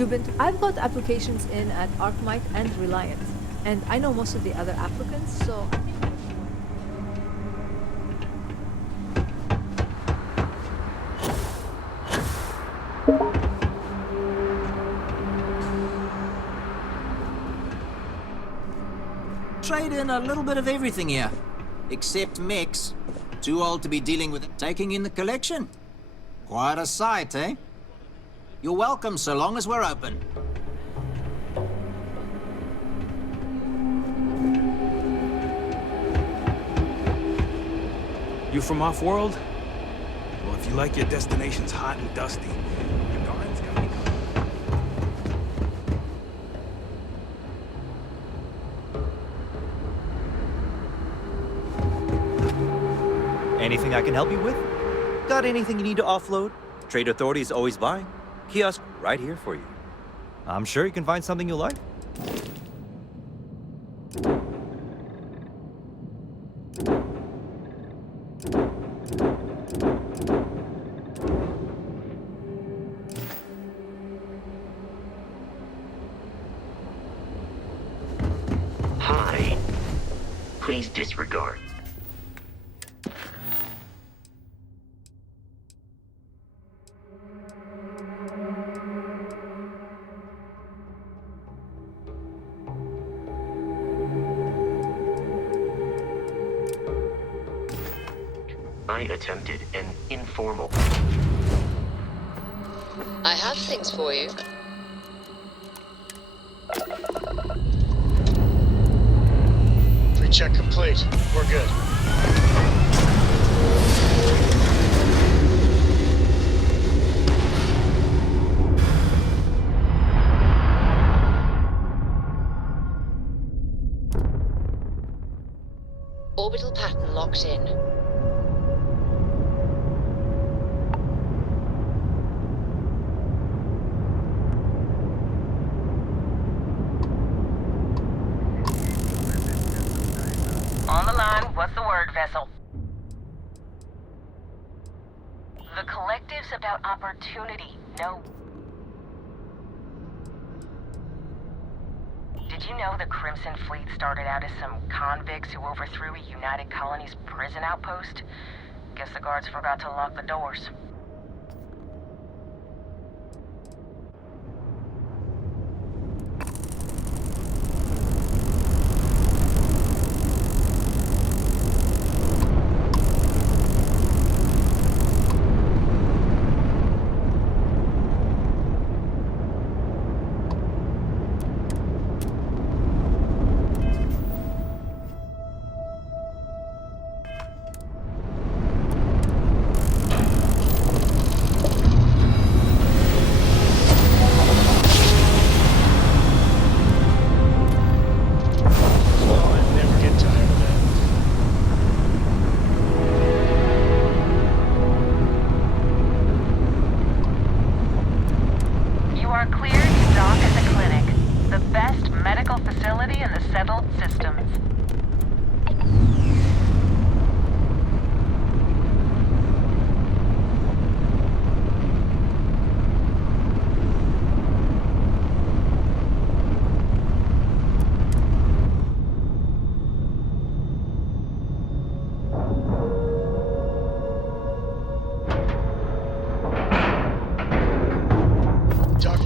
I've got applications in at ArcMite and Reliant, and I know most of the other applicants, so I think... Trade in a little bit of everything here, except mechs. Too old to be dealing with it. Taking in the collection. Quite a sight, eh? You're welcome so long as we're open. You from off-world? Well, if you like your destinations hot and dusty, your garden's got me covered. Anything I can help you with? Got anything you need to offload? Trade Authority is always buying. Kiosk right here for you. I'm sure you can find something you'll like. Hi. Please disregard. I attempted an informal. I have things for you. Pre-check complete. We're good. Orbital pattern locked in. On the line, what's the word, Vessel? The collective's about opportunity, no... Did you know the Crimson Fleet started out as some convicts who overthrew a United Colonies prison outpost? Guess the guards forgot to lock the doors.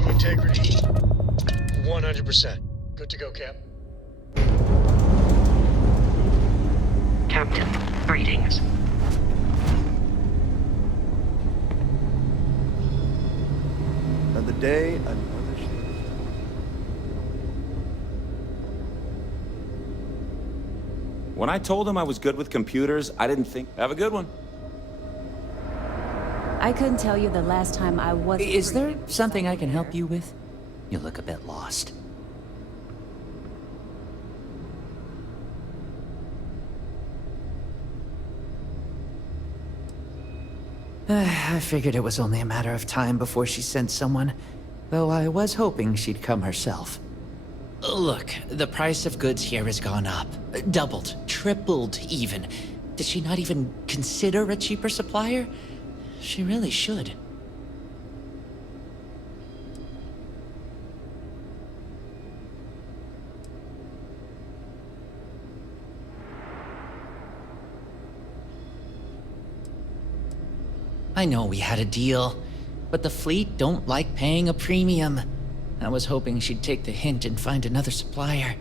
Integrity, 100%. Good to go, Cap. Captain, greetings. Another day, another shift. When I told him I was good with computers, I didn't think... Have a good one. I couldn't tell you the last time I was... Is there something I can help you with? You look a bit lost. I figured it was only a matter of time before she sent someone, though I was hoping she'd come herself. Look, the price of goods here has gone up. Doubled, tripled even. Did she not even consider a cheaper supplier? She really should. I know we had a deal, but the fleet don't like paying a premium. I was hoping she'd take the hint and find another supplier.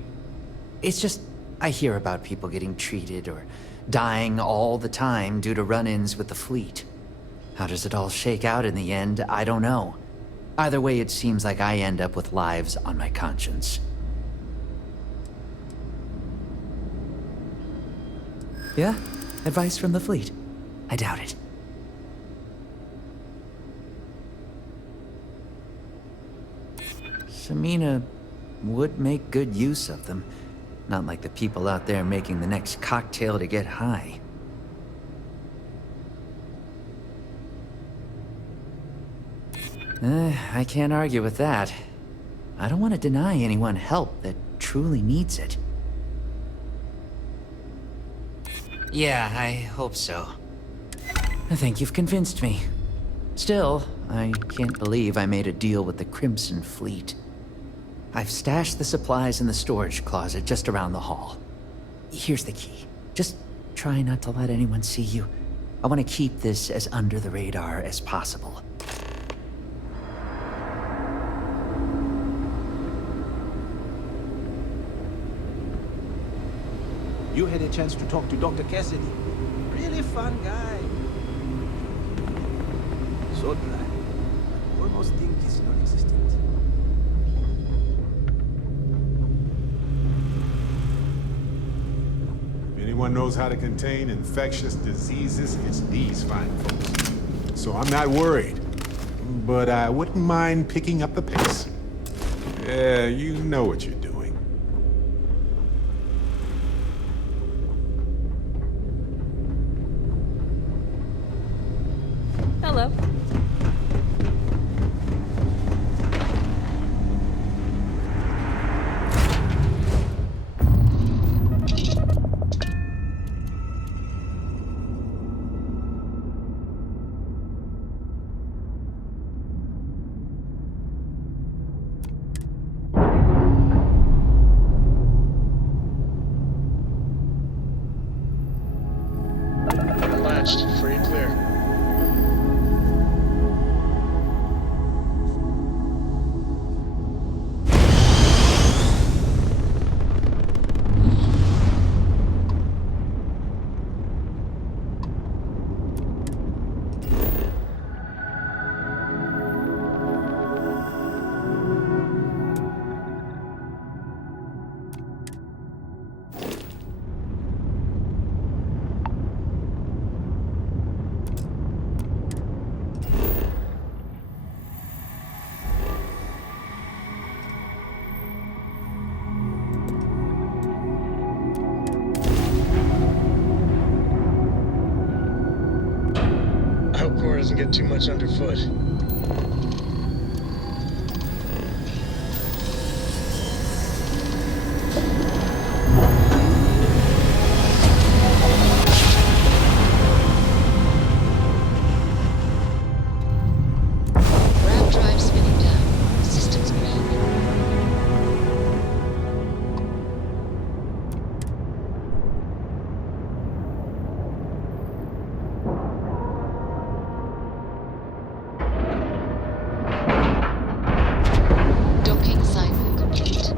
It's just, I hear about people getting treated or dying all the time due to run-ins with the fleet. How does it all shake out in the end? I don't know. Either way, it seems like I end up with lives on my conscience. Yeah? Advice from the fleet? I doubt it. Samina would make good use of them. Not like the people out there making the next cocktail to get high. I can't argue with that. I don't want to deny anyone help that truly needs it. Yeah, I hope so. I think you've convinced me. Still, I can't believe I made a deal with the Crimson Fleet. I've stashed the supplies in the storage closet just around the hall. Here's the key. Just try not to let anyone see you. I want to keep this as under the radar as possible. You had a chance to talk to Dr. Cassidy. Really fun guy. So dry. I almost think he's non-existent. If anyone knows how to contain infectious diseases, it's these fine folks. So I'm not worried. But I wouldn't mind picking up the pace. Yeah, you know what you're doing. Hello. Latched, free and clear. I hope Cora doesn't get too much underfoot. Ram drive spinning down. Systems grounded. Docking cycle complete.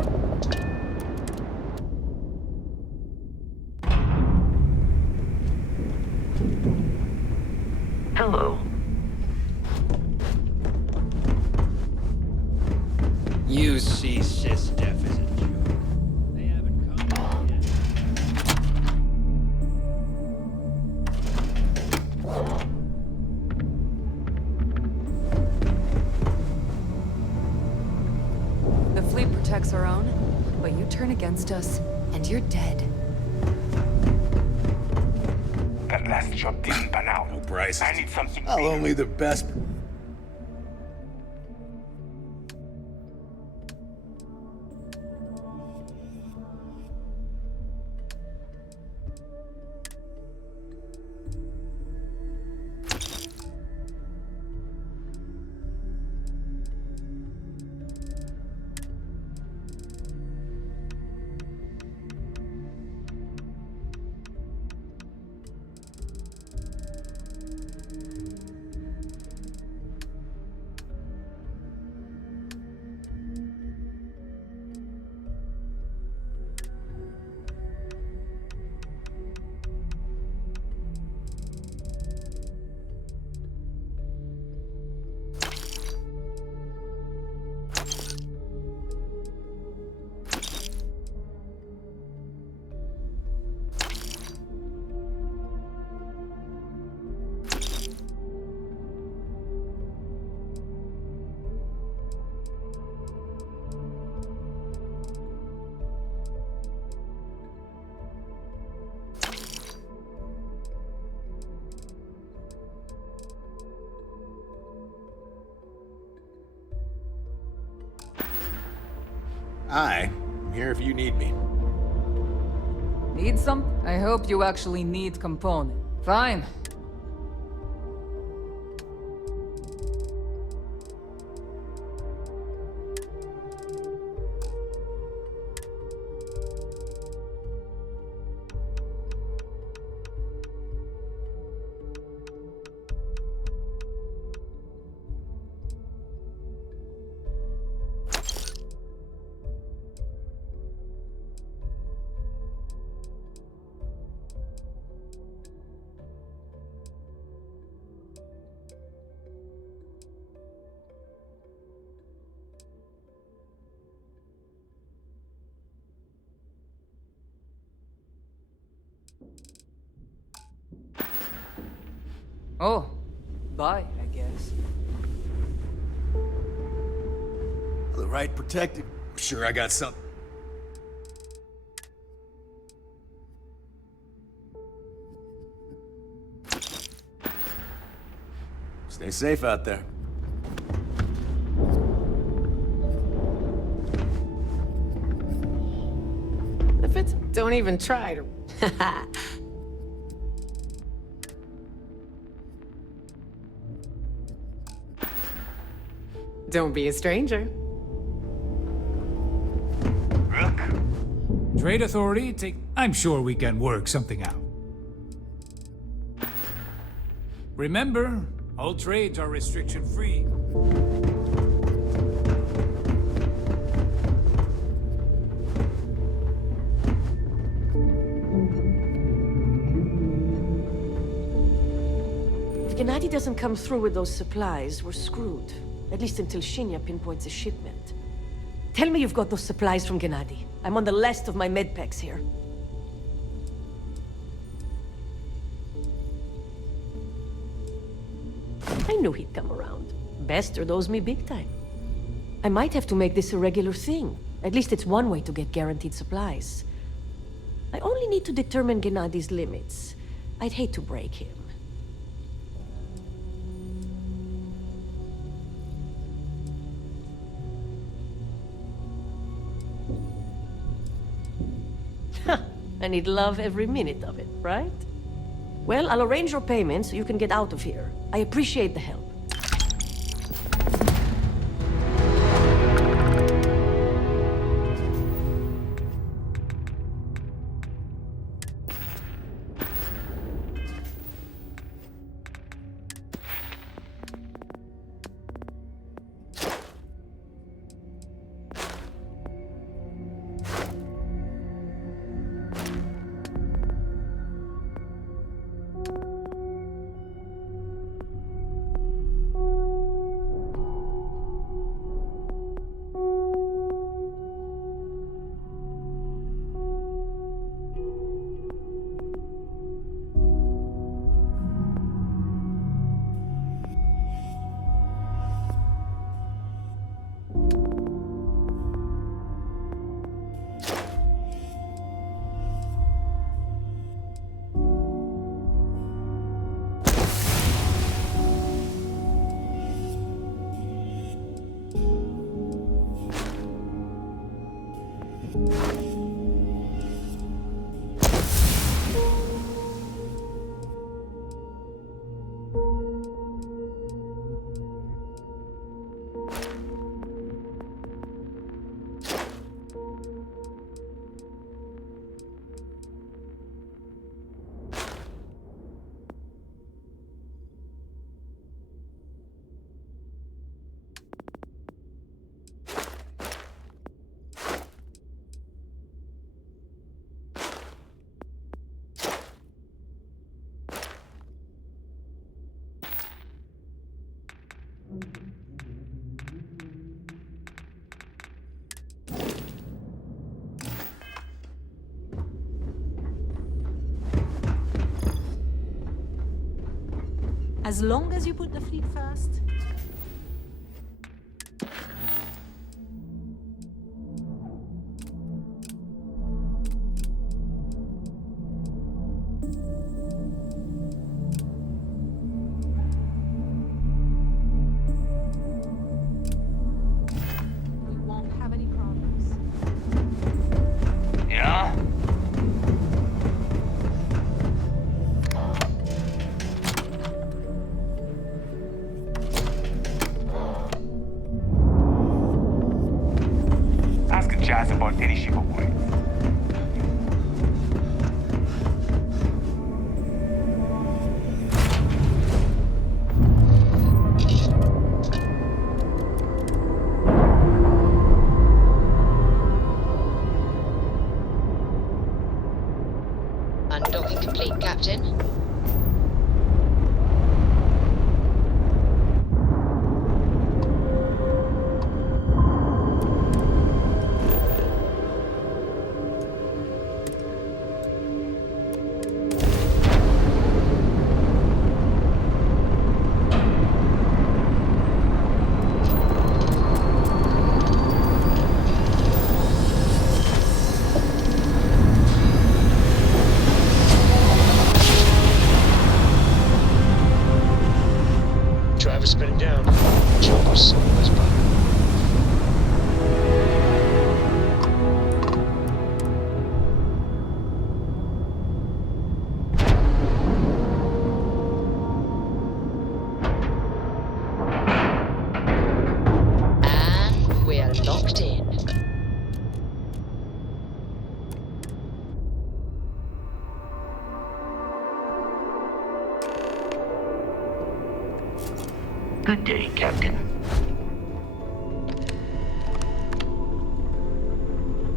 Hello. You see SysDef as a joke. They haven't come yet. The fleet protects our own, but you turn against us, and you're dead. That last job didn't pan out. No prices. I need something Well, bigger. only the best. I'm here if you need me. Need some? I hope you actually need component. Fine. Oh, bye, I guess. The right protective. Sure, I got something. Stay safe out there. If it's don't even try to. Don't be a stranger. Trade Authority, I'm sure we can work something out. Remember, all trades are restriction-free. If Gennady doesn't come through with those supplies, we're screwed. At least until Shinya pinpoints a shipment. Tell me you've got those supplies from Gennady. I'm on the last of my medpacks here. I knew he'd come around. Bester owes me big time. I might have to make this a regular thing. At least it's one way to get guaranteed supplies. I only need to determine Gennady's limits. I'd hate to break him. And he'd love every minute of it, right? Well, I'll arrange your payment so you can get out of here. I appreciate the help. As long as you put the fleet first. We won't have any problems. Undocking complete, Captain. Driver spinning down. Chokers, let's buy. And we're locked in. Good day, Captain.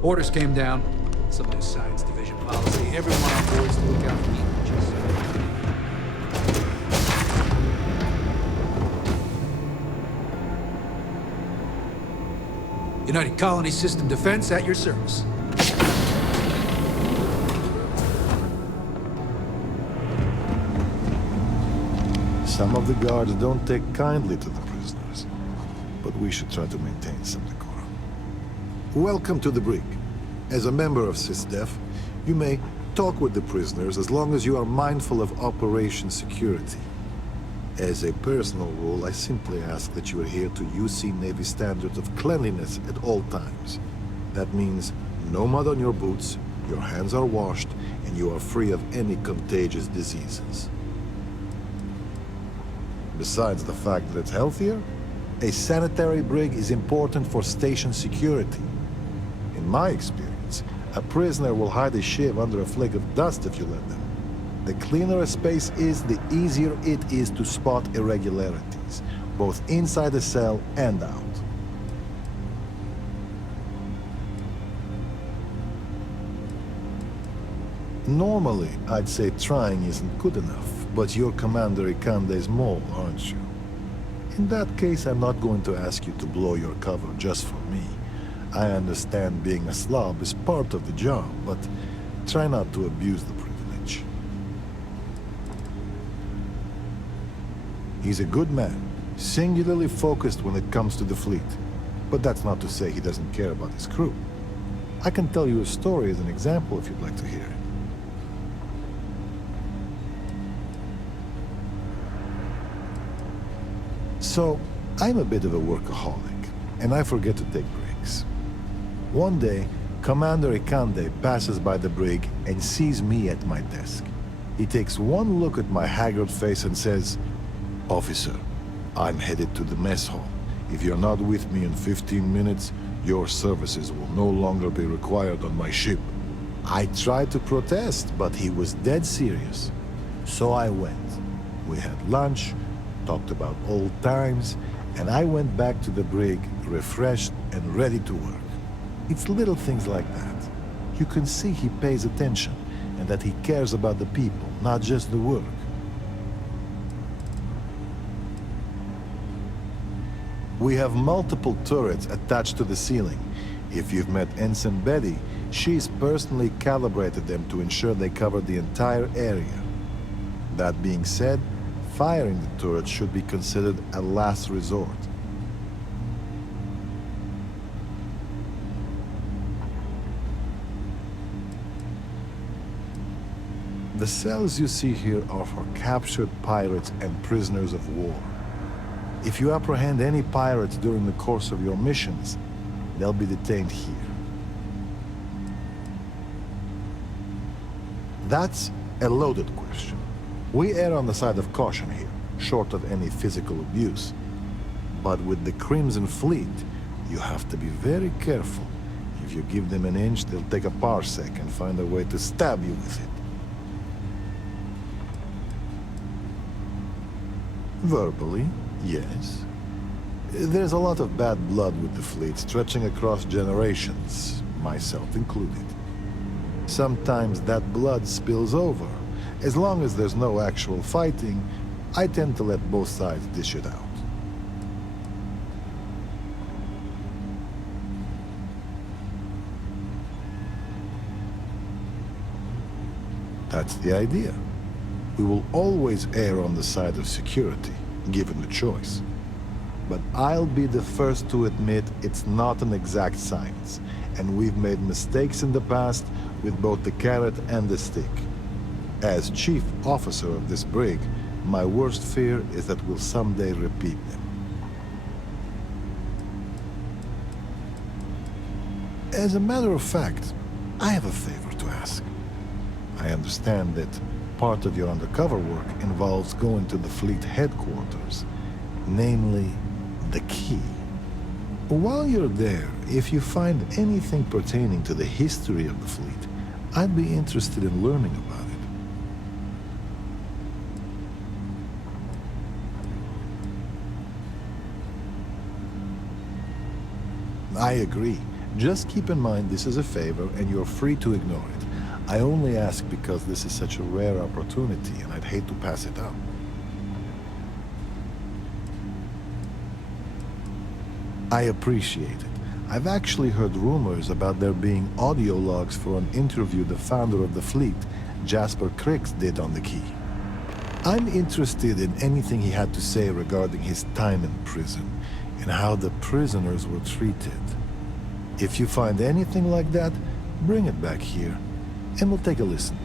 Orders came down. Some new science division policy. Everyone on board is to look out for the images. United Colony System Defense at your service. Some of the guards don't take kindly to the prisoners, but we should try to maintain some decorum. Welcome to the brig. As a member of SysDef, you may talk with the prisoners as long as you are mindful of operation security. As a personal rule, I simply ask that you adhere to UC Navy standards of cleanliness at all times. That means no mud on your boots, your hands are washed, and you are free of any contagious diseases. Besides the fact that it's healthier, a sanitary brig is important for station security. In my experience, a prisoner will hide a shiv under a flake of dust if you let them. The cleaner a space is, the easier it is to spot irregularities, both inside the cell and out. Normally, I'd say trying isn't good enough, but you're Commander Ikande's mole, aren't you? In that case, I'm not going to ask you to blow your cover just for me. I understand being a slob is part of the job, but try not to abuse the privilege. He's a good man, singularly focused when it comes to the fleet. But that's not to say he doesn't care about his crew. I can tell you a story as an example if you'd like to hear it. So, I'm a bit of a workaholic, and I forget to take breaks. One day, Commander Ikande passes by the brig and sees me at my desk. He takes one look at my haggard face and says, "Officer, I'm headed to the mess hall. If you're not with me in 15 minutes, your services will no longer be required on my ship." I tried to protest, but he was dead serious. So I went. We had lunch, talked about old times, and I went back to the brig, refreshed and ready to work. It's little things like that. You can see he pays attention, and that he cares about the people, not just the work. We have multiple turrets attached to the ceiling. If you've met Ensign Betty, she's personally calibrated them to ensure they cover the entire area. That being said, firing the turret should be considered a last resort. The cells you see here are for captured pirates and prisoners of war. If you apprehend any pirates during the course of your missions, they'll be detained here. That's a loaded question. We err on the side of caution here, short of any physical abuse. But with the Crimson Fleet, you have to be very careful. If you give them an inch, they'll take a parsec and find a way to stab you with it. Verbally, yes. There's a lot of bad blood with the fleet, stretching across generations, myself included. Sometimes that blood spills over. As long as there's no actual fighting, I tend to let both sides dish it out. That's the idea. We will always err on the side of security, given the choice. But I'll be the first to admit it's not an exact science, and we've made mistakes in the past with both the carrot and the stick. As chief officer of this brig, my worst fear is that we'll someday repeat them. As a matter of fact, I have a favor to ask. I understand that part of your undercover work involves going to the fleet headquarters, namely, the key. While you're there, if you find anything pertaining to the history of the fleet, I'd be interested in learning about it. I agree. Just keep in mind this is a favor and you're free to ignore it. I only ask because this is such a rare opportunity and I'd hate to pass it up. I appreciate it. I've actually heard rumors about there being audio logs for an interview the founder of the fleet, Jasper Crix, did on the Key. I'm interested in anything he had to say regarding his time in prison and how the prisoners were treated. If you find anything like that, bring it back here, and we'll take a listen.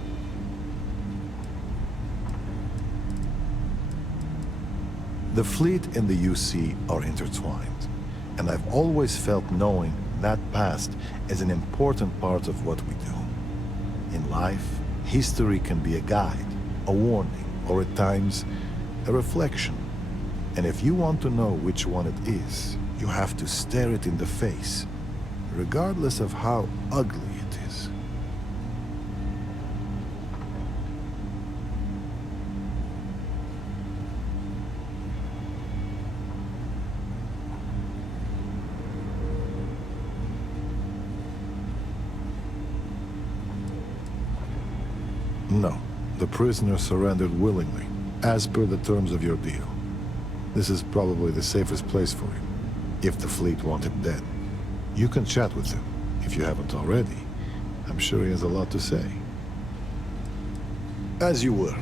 The fleet and the UC are intertwined, and I've always felt knowing that past as an important part of what we do. In life, history can be a guide, a warning, or at times, a reflection. And if you want to know which one it is, you have to stare it in the face, regardless of how ugly it is. No, the prisoner surrendered willingly, as per the terms of your deal. This is probably the safest place for him, if the fleet want him dead. You can chat with him, if you haven't already. I'm sure he has a lot to say. As you were.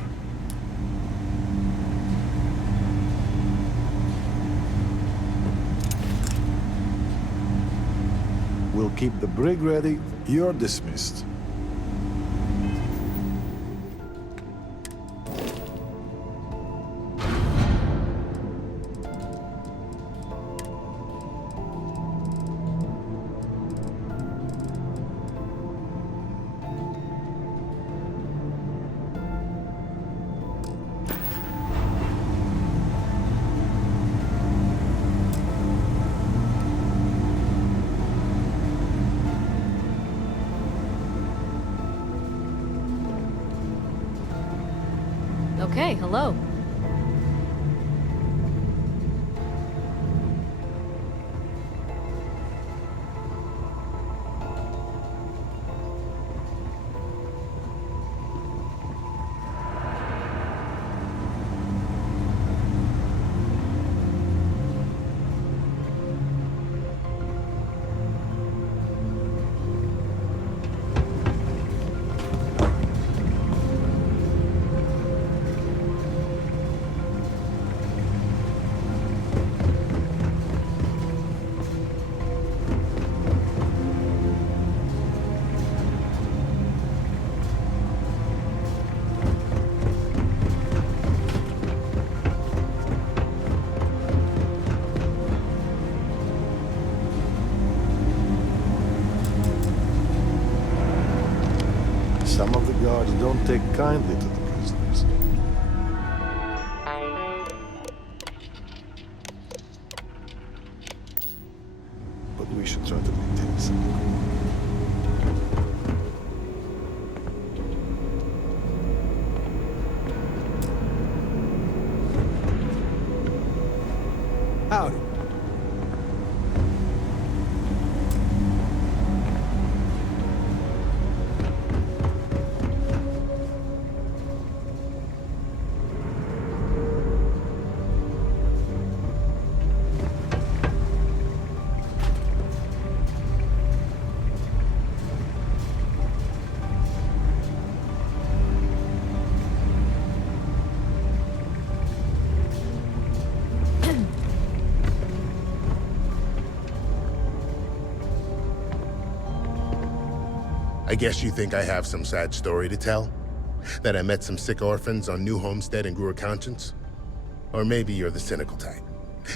We'll keep the brig ready. You're dismissed. Okay, hello. Some of the guards don't take kindly to the prisoners. But we should try to maintain some. Howdy. I guess you think I have some sad story to tell? That I met some sick orphans on New Homestead and grew a conscience? Or maybe you're the cynical type,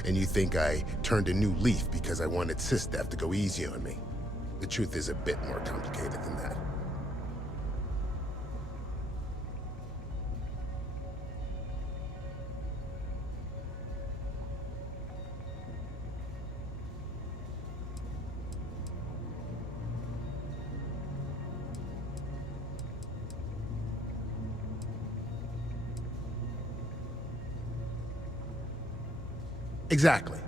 and you think I turned a new leaf because I wanted SysDev to go easy on me. The truth is a bit more complicated than that. Exactly.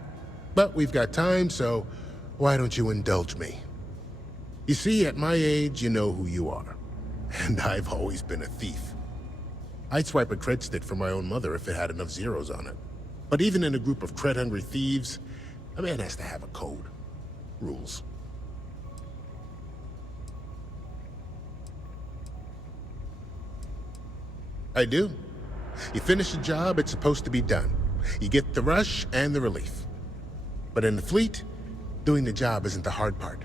But we've got time, so why don't you indulge me? You see, at my age, you know who you are. And I've always been a thief. I'd swipe a cred stick for my own mother if it had enough zeros on it. But even in a group of cred-hungry thieves, a man has to have a code. Rules. I do. You finish a job, it's supposed to be done. You get the rush and the relief. But in the fleet, doing the job isn't the hard part.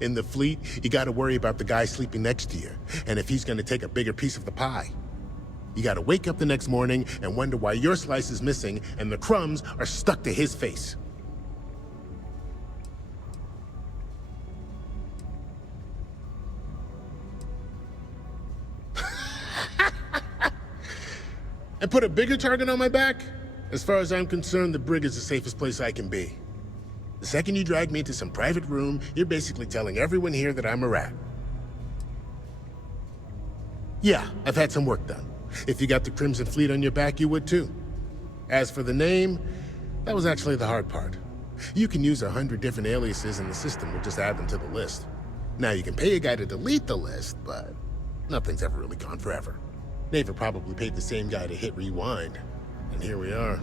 In the fleet, you gotta worry about the guy sleeping next to you, and if he's gonna take a bigger piece of the pie. You gotta wake up the next morning and wonder why your slice is missing and the crumbs are stuck to his face. And put a bigger target on my back? As far as I'm concerned, the brig is the safest place I can be. The second you drag me into some private room, you're basically telling everyone here that I'm a rat. Yeah, I've had some work done. If you got the Crimson Fleet on your back, you would too. As for the name, that was actually the hard part. You can use 100 different aliases and the system will just add them to the list. Now you can pay a guy to delete the list, but nothing's ever really gone forever. Neva probably paid the same guy to hit rewind. And here we are.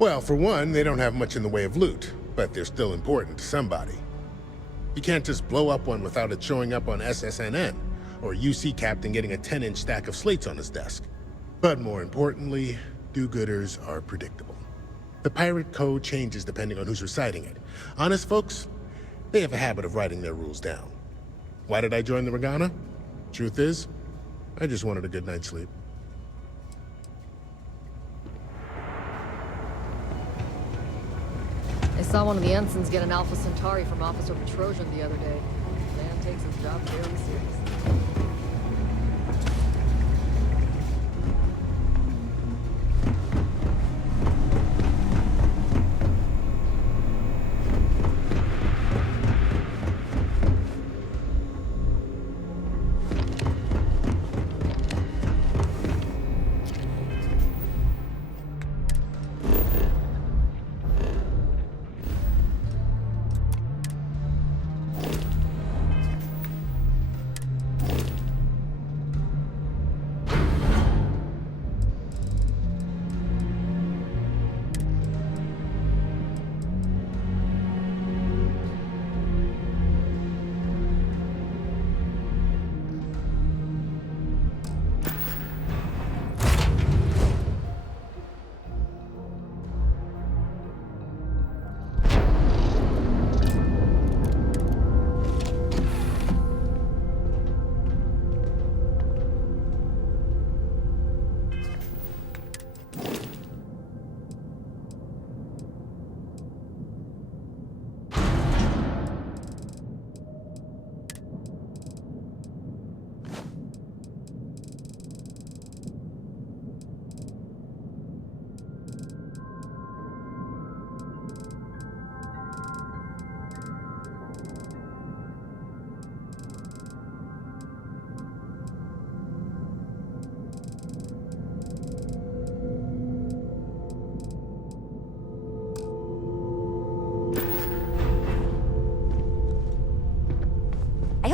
Well, for one, they don't have much in the way of loot, but they're still important to somebody. You can't just blow up one without it showing up on SSNN, or UC Captain getting a 10-inch stack of slates on his desk. But more importantly, do-gooders are predictable. The pirate code changes depending on who's reciting it. Honest folks, they have a habit of writing their rules down. Why did I join the Regana? Truth is, I just wanted a good night's sleep. I saw one of the ensigns get an Alpha Centauri from Officer Petrosian the other day. Man takes his job very seriously.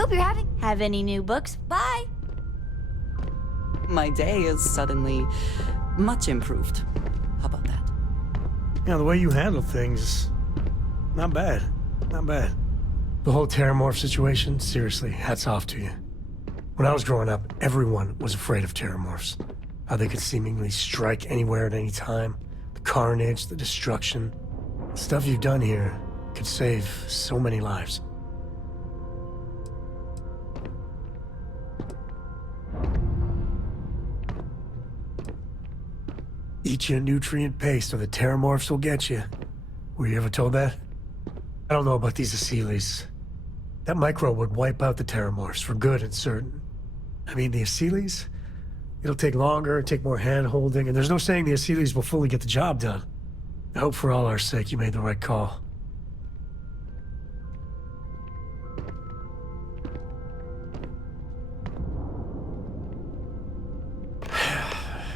Hope you're having... Have any new books? Bye! My day is suddenly much improved. How about that? Yeah, the way you handle things, not bad. Not bad. The whole Terramorph situation, seriously, hats off to you. When I was growing up, everyone was afraid of Terramorphs. How they could seemingly strike anywhere at any time. The carnage, the destruction. The stuff you've done here could save so many lives. Eat your nutrient paste or the Terramorphs will get you. Were you ever told that? I don't know about these Asylees. That microbe would wipe out the Terramorphs for good and certain. I mean, the Asylees? It'll take longer, take more hand-holding, and there's no saying the Asylees will fully get the job done. I hope for all our sake you made the right call.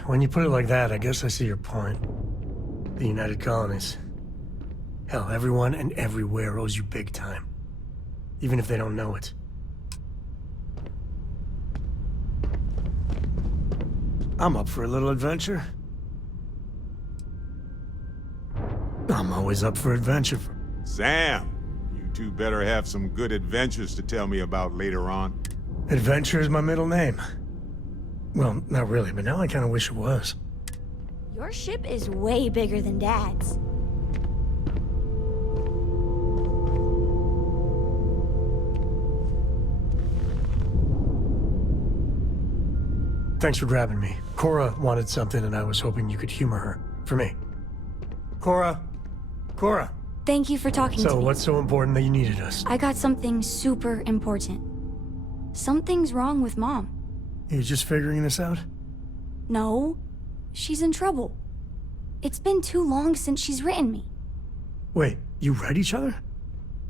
When you put it like that, I guess I see your point. The United Colonies. Hell, everyone and everywhere owes you big time. Even if they don't know it. I'm up for a little adventure. I'm always up for adventure. Sam, you two better have some good adventures to tell me about later on. Adventure is my middle name. Well, not really, but now I kind of wish it was. Your ship is way bigger than Dad's. Thanks for grabbing me. Cora wanted something and I was hoping you could humor her. For me. Cora! Cora! Thank you for talking to me. So, what's so important that you needed us? I got something super important. Something's wrong with Mom. You just figuring this out? No. She's in trouble. It's been too long since she's written me. Wait, you read each other?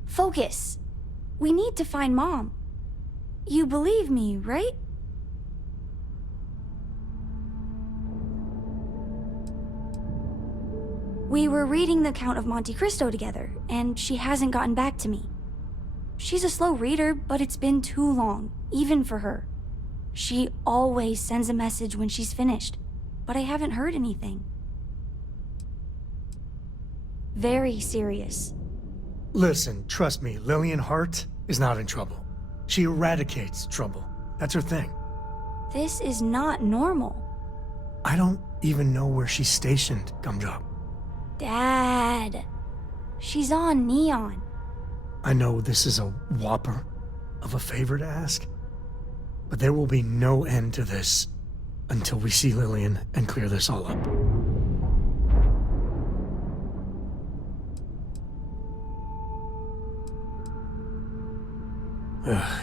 Focus. We need to find Mom. You believe me, right? We were reading the Count of Monte Cristo together, and she hasn't gotten back to me. She's a slow reader, but it's been too long, even for her. She always sends a message when she's finished, but I haven't heard anything. Very serious. Listen, trust me, Lillian Hart is not in trouble. She eradicates trouble. That's her thing. This is not normal. I don't even know where she's stationed, Gumdrop. Dad. She's on Neon. I know this is a whopper of a favor to ask, but there will be no end to this until we see Lillian and clear this all up.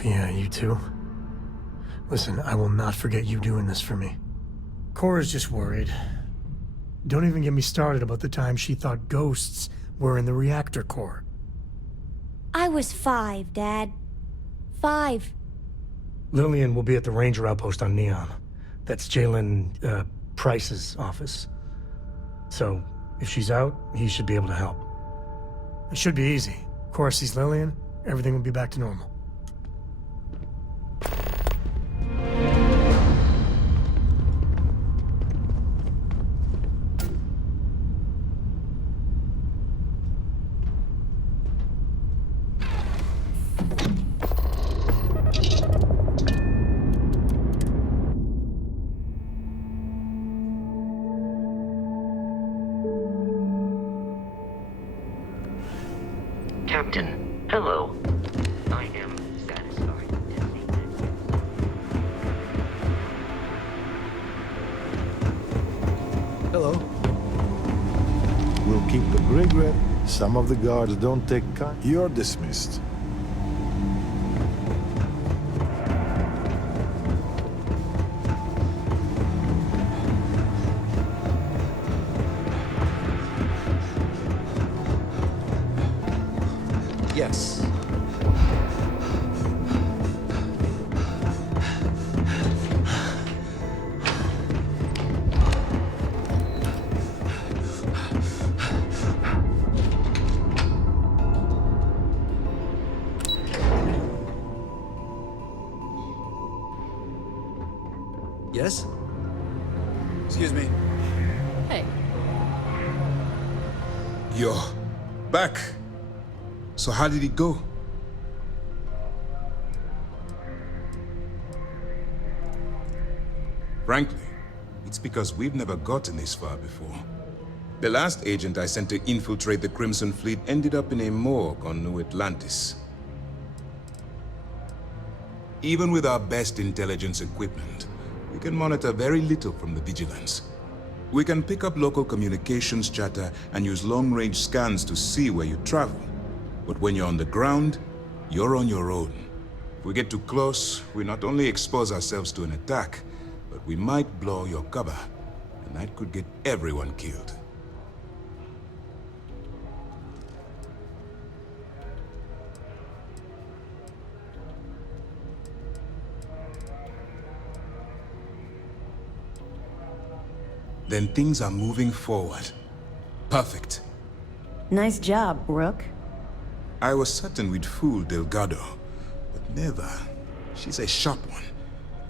Yeah, you too. Listen, I will not forget you doing this for me. Cora's just worried. Don't even get me started about the time she thought ghosts were in the reactor core. I was 5, Dad. 5. Lillian will be at the Ranger outpost on Neon. That's Jalen, Price's office. So, if she's out, he should be able to help. It should be easy. Cora sees Lillian, everything will be back to normal. Captain, hello. I am satisfied to see that. Hello. We'll keep the brig ready. Some of the guards don't take kind. You're dismissed. Yes. Yes? Excuse me. Hey. You're back. So how did it go? Frankly, it's because we've never gotten this far before. The last agent I sent to infiltrate the Crimson Fleet ended up in a morgue on New Atlantis. Even with our best intelligence equipment, we can monitor very little from the vigilance. We can pick up local communications chatter and use long-range scans to see where you travel. But when you're on the ground, you're on your own. If we get too close, we not only expose ourselves to an attack, but we might blow your cover, and that could get everyone killed. Then things are moving forward. Perfect. Nice job, Rook. I was certain we'd fool Delgado, but never. She's a sharp one.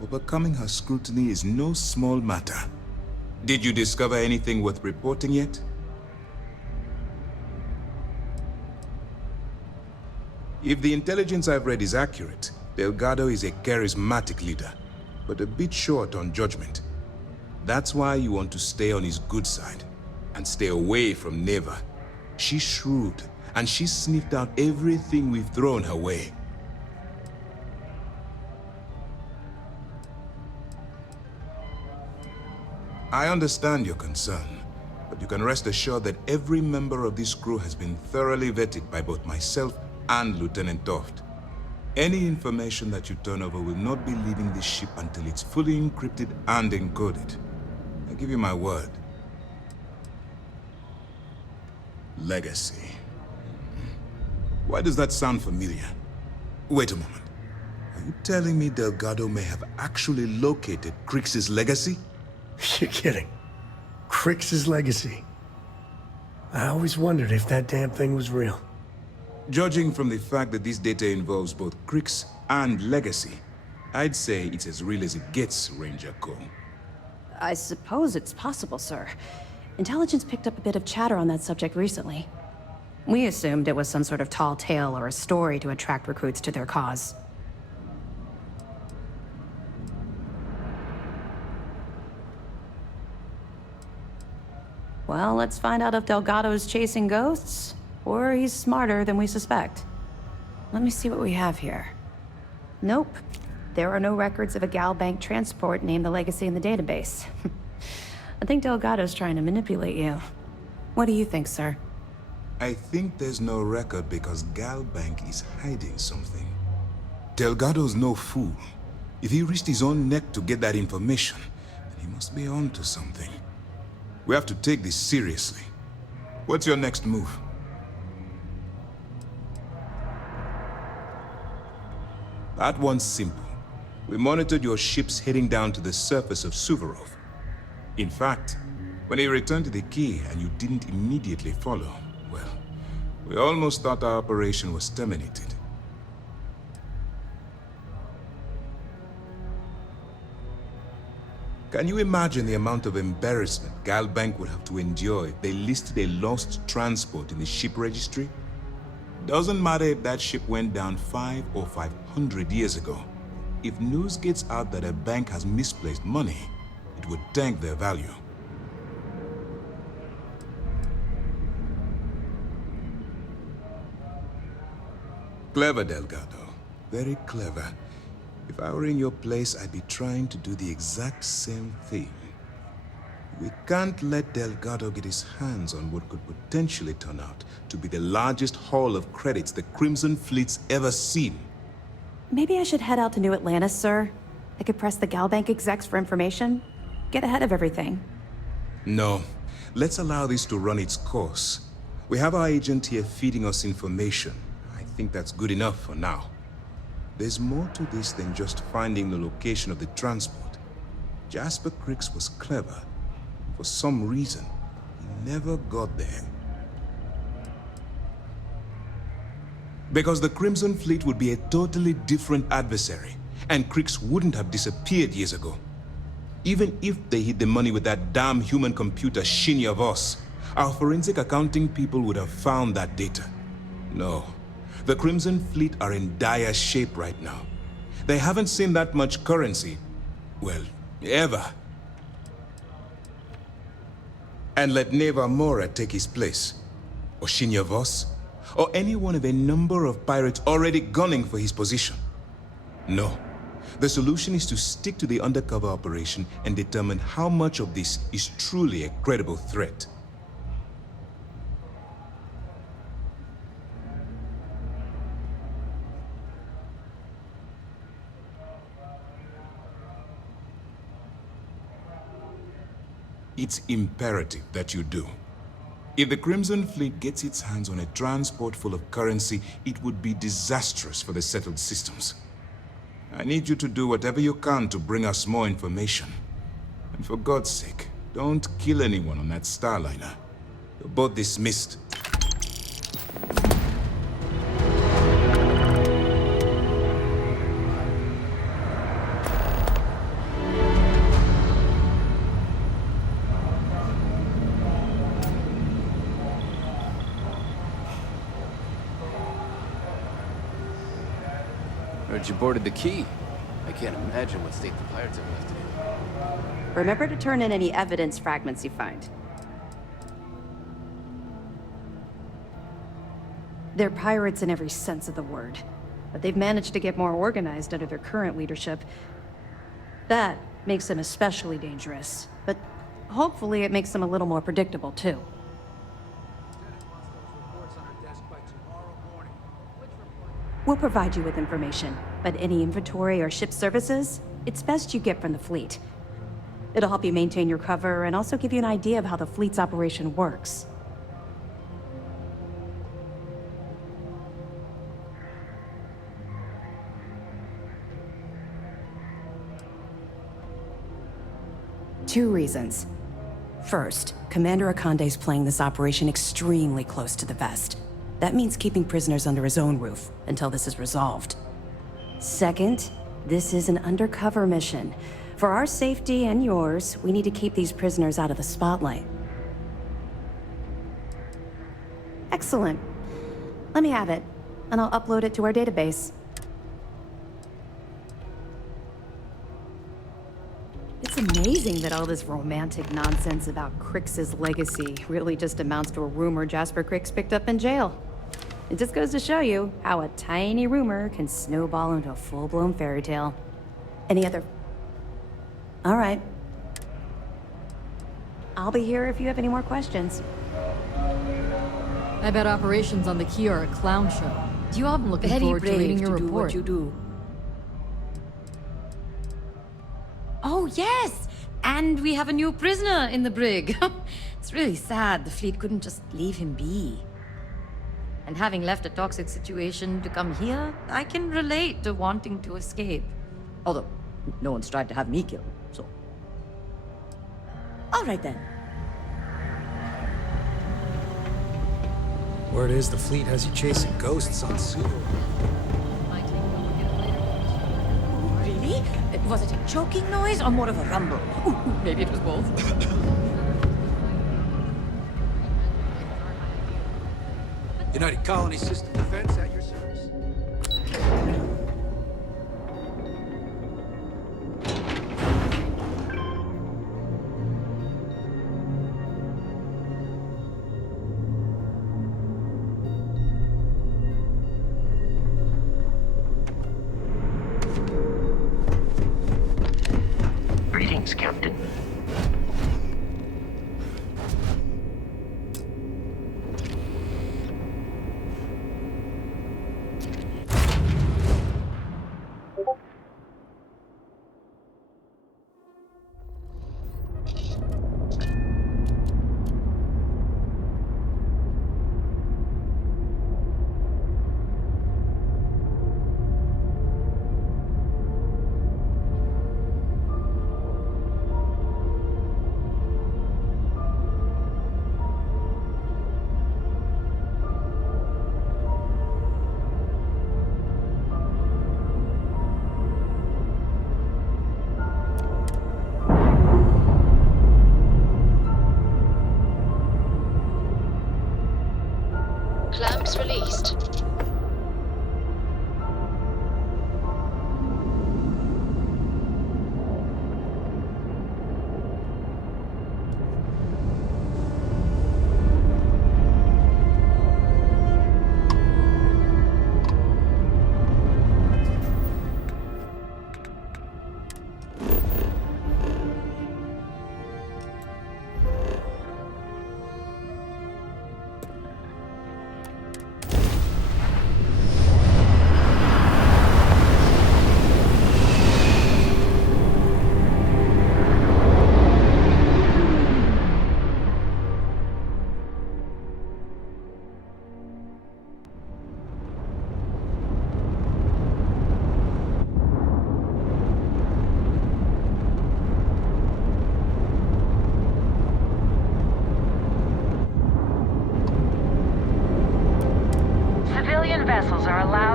Overcoming her scrutiny is no small matter. Did you discover anything worth reporting yet? If the intelligence I've read is accurate, Delgado is a charismatic leader, but a bit short on judgment. That's why you want to stay on his good side, and stay away from Neva. She's shrewd, and she's sniffed out everything we've thrown her way. I understand your concern, but you can rest assured that every member of this crew has been thoroughly vetted by both myself and Lieutenant Toft. Any information that you turn over will not be leaving this ship until it's fully encrypted and encoded. I give you my word. Legacy. Why does that sound familiar? Wait a moment. Are you telling me Delgado may have actually located Crix's legacy? You're kidding. Crix's legacy. I always wondered if that damn thing was real. Judging from the fact that this data involves both Crix and legacy, I'd say it's as real as it gets, Ranger Cole. I suppose it's possible, sir. Intelligence picked up a bit of chatter on that subject recently. We assumed it was some sort of tall tale or a story to attract recruits to their cause. Well, let's find out if Delgado's chasing ghosts, or he's smarter than we suspect. Let me see what we have here. Nope. There are no records of a Gal Bank transport named the Legacy in the database. I think Delgado's trying to manipulate you. What do you think, sir? I think there's no record because Gal Bank is hiding something. Delgado's no fool. If he risked his own neck to get that information, then he must be on to something. We have to take this seriously. What's your next move? That one's simple. We monitored your ships heading down to the surface of Suvorov. In fact, when he returned to the key and you didn't immediately follow, well, we almost thought our operation was terminated. Can you imagine the amount of embarrassment Gal Bank would have to endure if they listed a lost transport in the ship registry? Doesn't matter if that ship went down 5 or 500 years ago. If news gets out that a bank has misplaced money, it would tank their value. Clever, Delgado. Very clever. If I were in your place, I'd be trying to do the exact same thing. We can't let Delgado get his hands on what could potentially turn out to be the largest haul of credits the Crimson Fleet's ever seen. Maybe I should head out to New Atlantis, sir. I could press the Gal Bank execs for information. Get ahead of everything. No. Let's allow this to run its course. We have our agent here feeding us information. I think that's good enough for now. There's more to this than just finding the location of the transport. Jasper Crix was clever. For some reason, he never got there. Because the Crimson Fleet would be a totally different adversary, and Crix wouldn't have disappeared years ago. Even if they hid the money with that damn human computer, Shinya Voss, our forensic accounting people would have found that data. No. The Crimson Fleet are in dire shape right now. They haven't seen that much currency, well, ever. And let Neva Mora take his place, or Shinya Voss, or any one of a number of pirates already gunning for his position. No. The solution is to stick to the undercover operation and determine how much of this is truly a credible threat. It's imperative that you do. If the Crimson Fleet gets its hands on a transport full of currency, it would be disastrous for the settled systems. I need you to do whatever you can to bring us more information. And for God's sake, don't kill anyone on that Starliner. You're both dismissed. Heard you boarded the Key. I can't imagine what state the pirates have left it in. Remember to turn in any evidence fragments you find. They're pirates in every sense of the word, but they've managed to get more organized under their current leadership. That makes them especially dangerous, but hopefully it makes them a little more predictable too. We'll provide you with information, but any inventory or ship services, it's best you get from the fleet. It'll help you maintain your cover and also give you an idea of how the fleet's operation works. Two reasons. First, Commander Akande's playing this operation extremely close to the vest. That means keeping prisoners under his own roof until this is resolved. Second, this is an undercover mission. For our safety and yours, we need to keep these prisoners out of the spotlight. Excellent. Let me have it, and I'll upload it to our database. It's amazing that all this romantic nonsense about Crix's legacy really just amounts to a rumor Jasper Crix picked up in jail. It just goes to show you how a tiny rumor can snowball into a full-blown fairy tale. Any other... All right. I'll be here if you have any more questions. I bet operations on the Key are a clown show. You all been looking forward to reading your report. What you do. Oh, yes! And we have a new prisoner in the brig. It's really sad the fleet couldn't just leave him be. And having left a toxic situation to come here, I can relate to wanting to escape. Although, no one's tried to have me killed, so... All right then. Word is the fleet has you chasing ghosts on Sulu. Really? Was it a choking noise or more of a rumble? Ooh, maybe it was both. United Colony System Defense at your service. Greetings, Captain.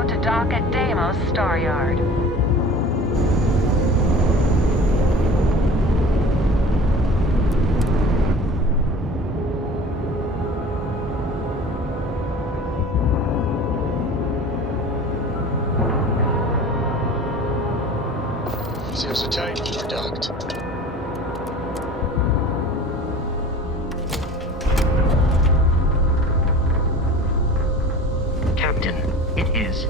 Cargo to dock at Deimos Star Yard. Seems the Titans are docked. Captain, it is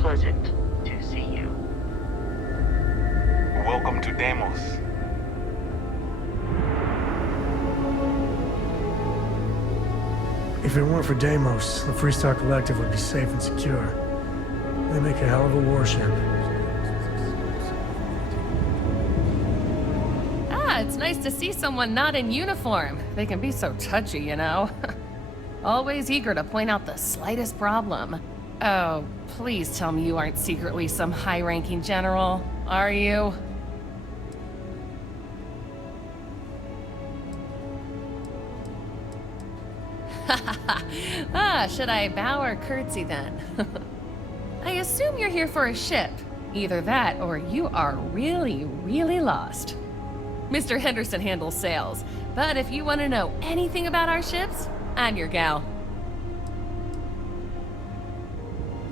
pleasant to see you. Welcome to Deimos. If it weren't for Deimos, the Freestar Collective would be safe and secure. They make a hell of a warship. It's nice to see someone not in uniform. They can be so touchy, you know? Always eager to point out the slightest problem. Oh, please tell me you aren't secretly some high-ranking general, are you? Should I bow or curtsy then? I assume you're here for a ship. Either that or you are really, really lost. Mr. Henderson handles sales, but if you want to know anything about our ships, I'm your gal.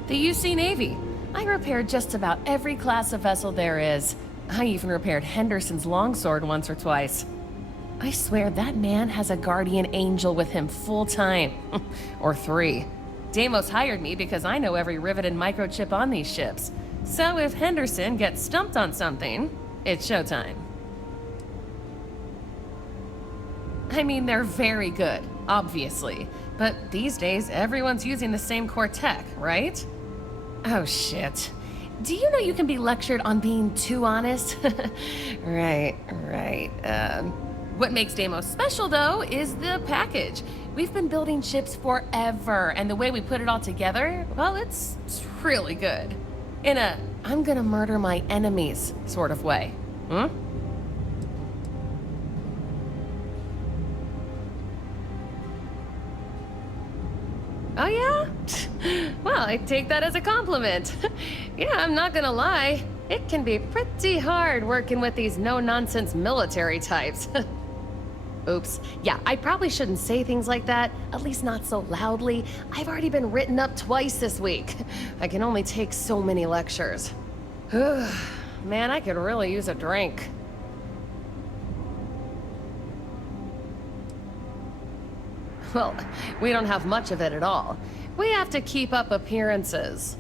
The UC Navy. I repaired just about every class of vessel there is. I even repaired Henderson's longsword once or twice. I swear that man has a guardian angel with him full time. Or 3. Deimos hired me because I know every rivet and microchip on these ships. So if Henderson gets stumped on something, it's showtime. I mean, they're very good, obviously. But these days, everyone's using the same core tech, right? Oh, shit. Do you know you can be lectured on being too honest? Right. What makes Deimos special, though, is the package. We've been building ships forever, and the way we put it all together, well, it's really good. In a, I'm gonna murder my enemies sort of way. Hmm? Oh, yeah? Well, I take that as a compliment. Yeah, I'm not gonna lie. It can be pretty hard working with these no-nonsense military types. Oops. Yeah, I probably shouldn't say things like that, at least not so loudly. I've already been written up twice this week. I can only take so many lectures. Man, I could really use a drink. Well, we don't have much of it at all. We have to keep up appearances.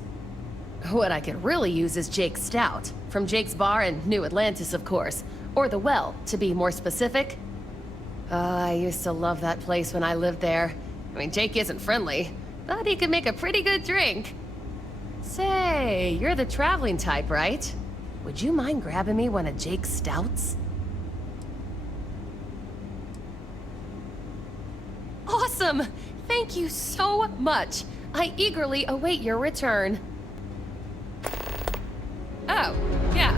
What I could really use is Jake's Stout, from Jake's Bar in New Atlantis, of course. Or The Well, to be more specific. I used to love that place when I lived there. I mean, Jake isn't friendly, but he could make a pretty good drink. Say, you're the traveling type, right? Would you mind grabbing me one of Jake's Stouts? Awesome! Thank you so much. I eagerly await your return. Oh, yeah.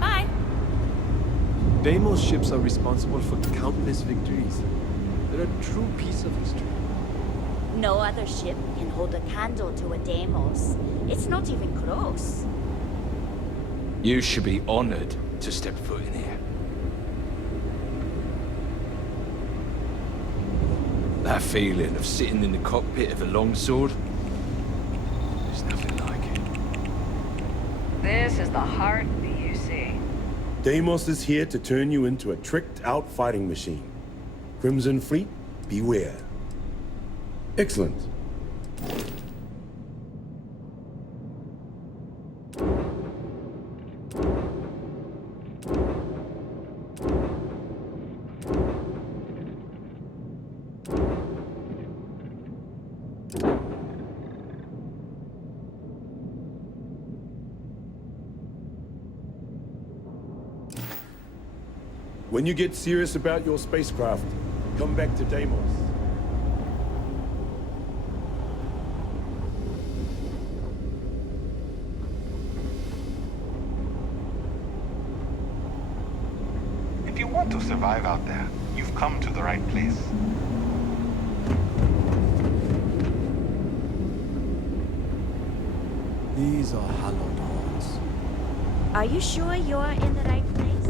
Bye. Deimos ships are responsible for countless victories. They're a true piece of history. No other ship can hold a candle to a Deimos. It's not even close. You should be honored to step foot in here. That feeling of sitting in the cockpit of a longsword, there's nothing like it. This is the heart of the UC. Deimos is here to turn you into a tricked-out fighting machine. Crimson Fleet, beware. Excellent. When you get serious about your spacecraft, come back to Deimos. If you want to survive out there, you've come to the right place. These are hallowed halls. Are you sure you're in the right place?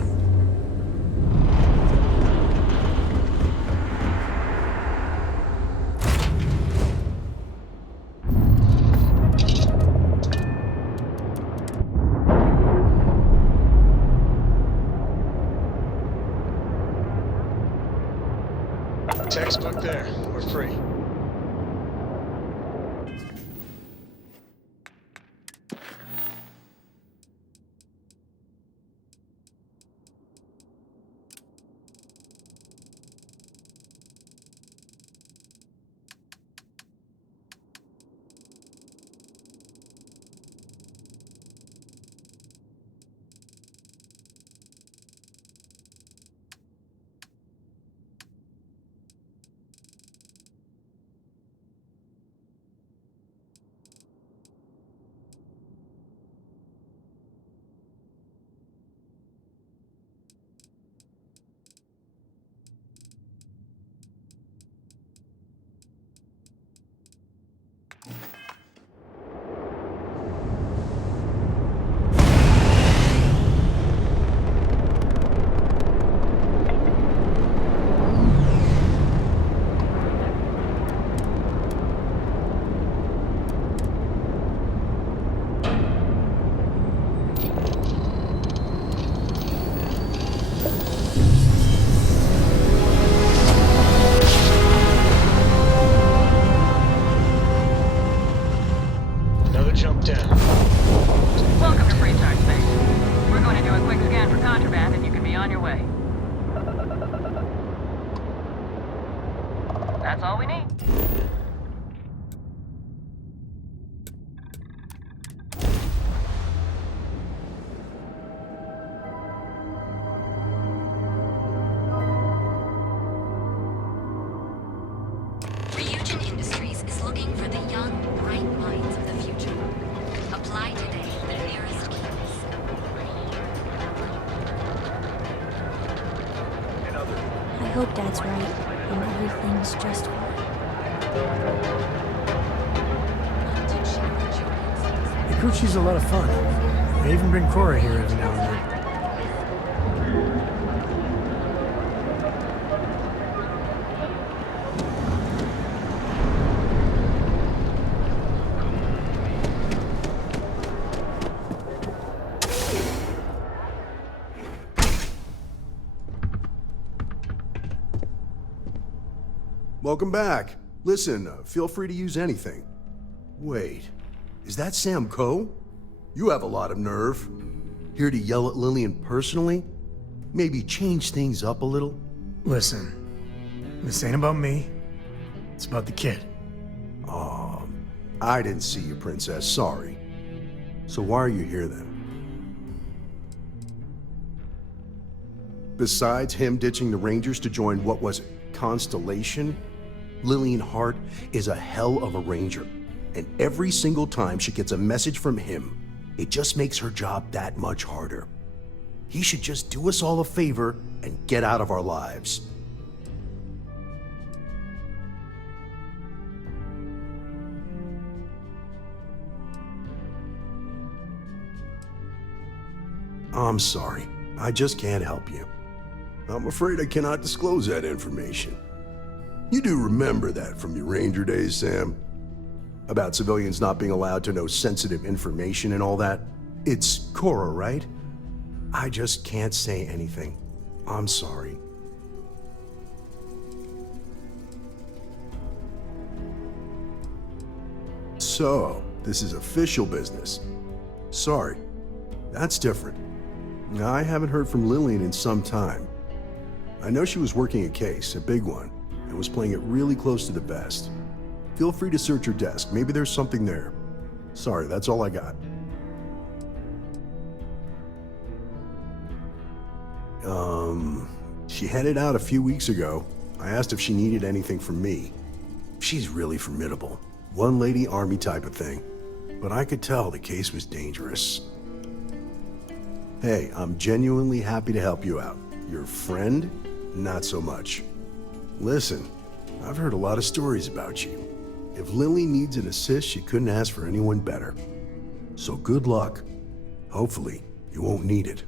Textbook there. We're free. Jump down. Welcome to Free Charge Space. We're going to do a quick scan for contraband and you can be on your way. That's all we need. Ryujin Industries is looking for the young, bright minds of the future. Apply today at the nearest kiosk. I hope Dad's right, and everything's just fine. The Coochie's a lot of fun. I even bring Cora here every now and then. Welcome back. Listen, feel free to use anything. Wait, is that Sam Coe? You have a lot of nerve. Here to yell at Lillian personally? Maybe change things up a little? Listen, this ain't about me. It's about the kid. I didn't see you, Princess. Sorry. So why are you here then? Besides him ditching the Rangers to join, what was it, Constellation? Lillian Hart is a hell of a Ranger, and every single time she gets a message from him, it just makes her job that much harder. He should just do us all a favor and get out of our lives. I'm sorry. I just can't help you. I'm afraid I cannot disclose that information. You do remember that from your Ranger days, Sam? About civilians not being allowed to know sensitive information and all that? It's Cora, right? I just can't say anything. I'm sorry. So, this is official business. Sorry. That's different. I haven't heard from Lillian in some time. I know she was working a case, a big one, and was playing it really close to the vest. Feel free to search her desk. Maybe there's something there. Sorry, that's all I got. She headed out a few weeks ago. I asked if she needed anything from me. She's really formidable. One-lady army type of thing. But I could tell the case was dangerous. Hey, I'm genuinely happy to help you out. Your friend? Not so much. Listen, I've heard a lot of stories about you. If Lily needs an assist, she couldn't ask for anyone better. So good luck. Hopefully, you won't need it.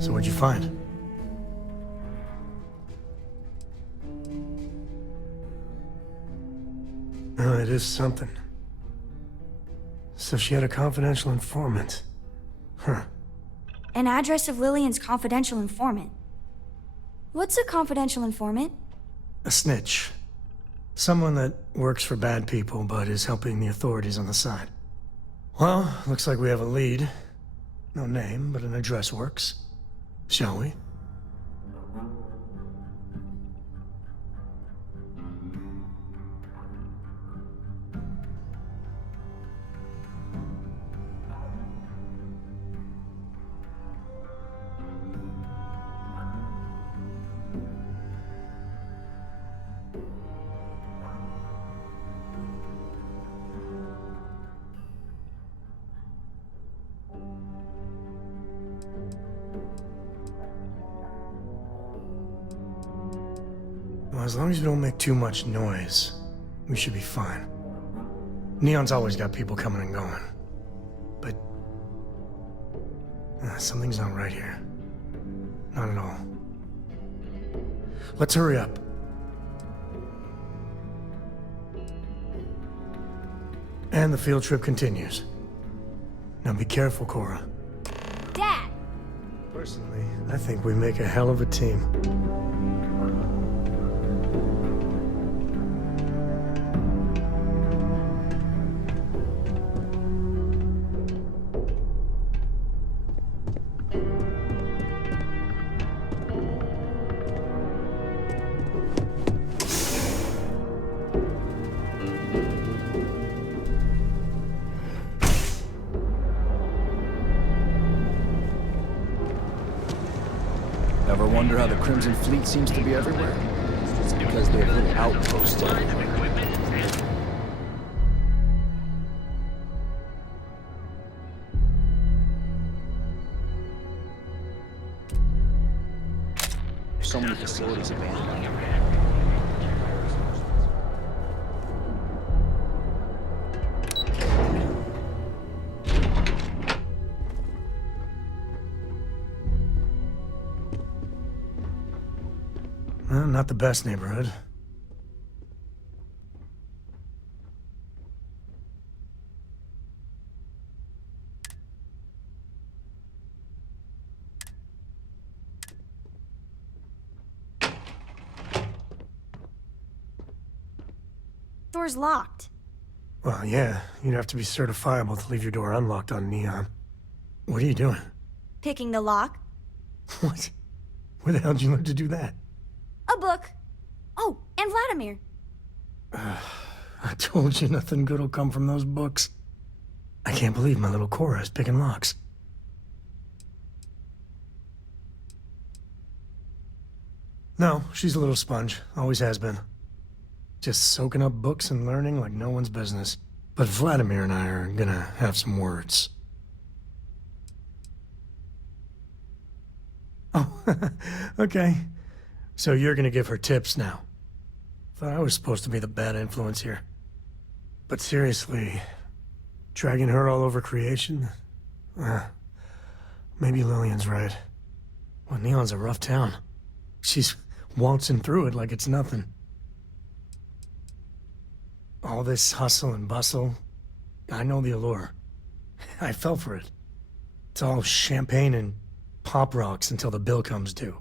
So what'd you find? Oh, it is something. So she had a confidential informant. Huh. An address of Lillian's confidential informant. What's a confidential informant? A snitch. Someone that works for bad people, but is helping the authorities on the side. Well, looks like we have a lead. No name, but an address works. Shall we? Well, as long as we don't make too much noise, we should be fine. Neon's always got people coming and going. But... something's not right here. Not at all. Let's hurry up. And the field trip continues. Now be careful, Cora. Dad! Personally, I think we make a hell of a team. Ever wonder how the Crimson Fleet seems to be everywhere? It's because they have little outposts everywhere. So many facilities abandoned. Well, not the best neighborhood. Door's locked. Well, yeah, you'd have to be certifiable to leave your door unlocked on Neon. What are you doing? Picking the lock. What? Where the hell did you learn to do that? A book. Oh, and Vladimir. I told you nothing good will come from those books. I can't believe my little Cora is picking locks. No, she's a little sponge. Always has been. Just soaking up books and learning like no one's business. But Vladimir and I are gonna have some words. Oh, okay. So you're gonna give her tips now. Thought I was supposed to be the bad influence here. But seriously, dragging her all over creation? Maybe Lillian's right. Well, Neon's a rough town. She's waltzing through it like it's nothing. All this hustle and bustle, I know the allure. I fell for it. It's all champagne and pop rocks until the bill comes due.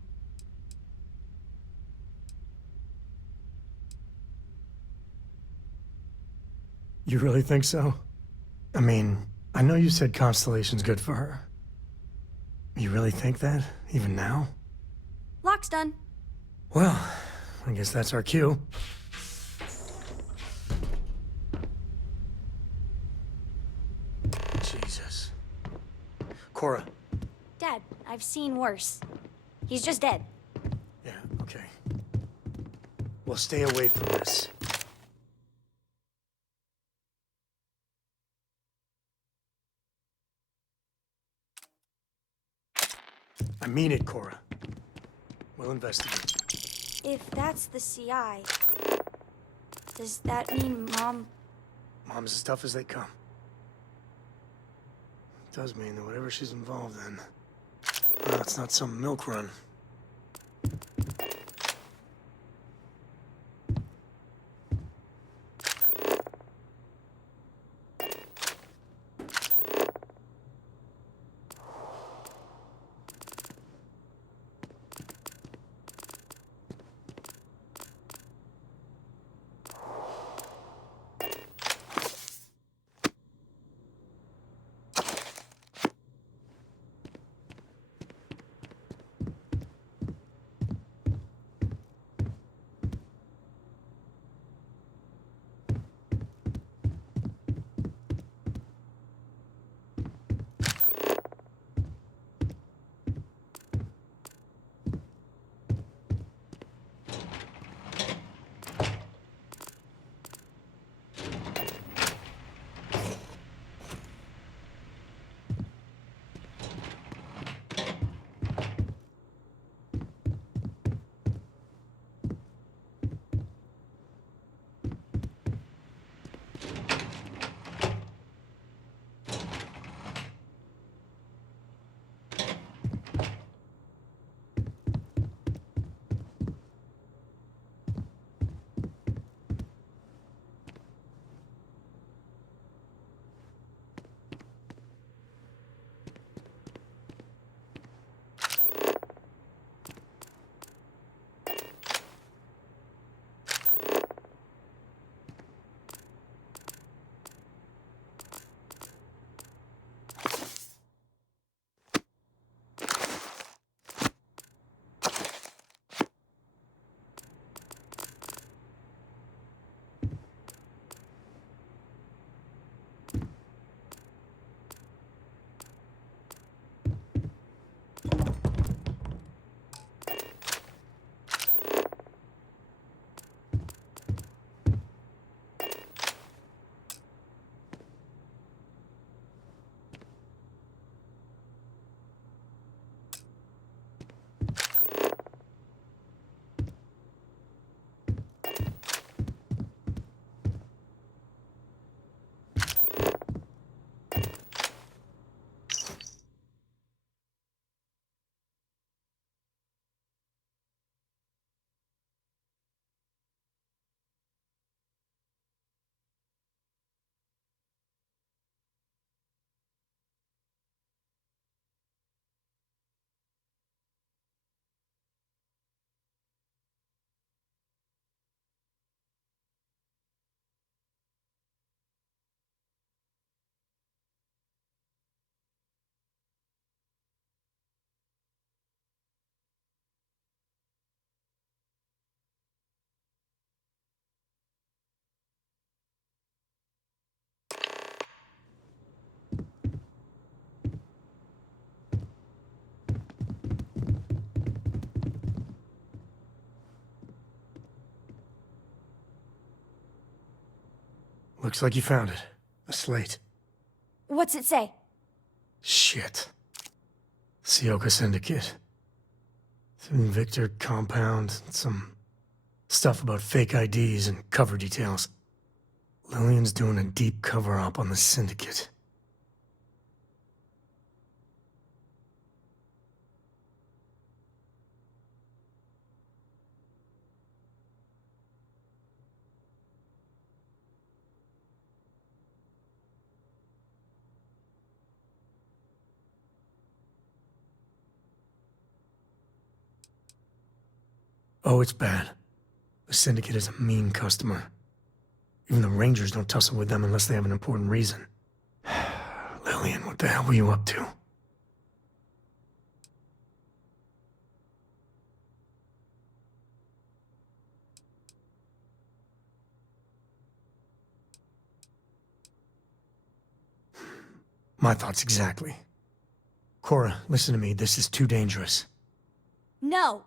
You really think so? I mean, I know you said Constellation's good for her, You really think that? Even now? Lock's done. Well, I guess that's our cue. Jesus. Cora. Dad, I've seen worse. He's just dead. Yeah, okay. Well, stay away from this. I mean it, Cora. We'll investigate. If that's the CI, does that mean Mom... Mom's as tough as they come. It does mean that whatever she's involved in, it's not some milk run. Looks like you found it. A slate. What's it say? Shit. Sioka Syndicate. Victor compound, some stuff about fake IDs and cover details. Lillian's doing a deep cover-up on the Syndicate. Oh, it's bad. The Syndicate is a mean customer. Even the Rangers don't tussle with them unless they have an important reason. Lillian, what the hell were you up to? My thoughts exactly. Cora, listen to me. This is too dangerous. No.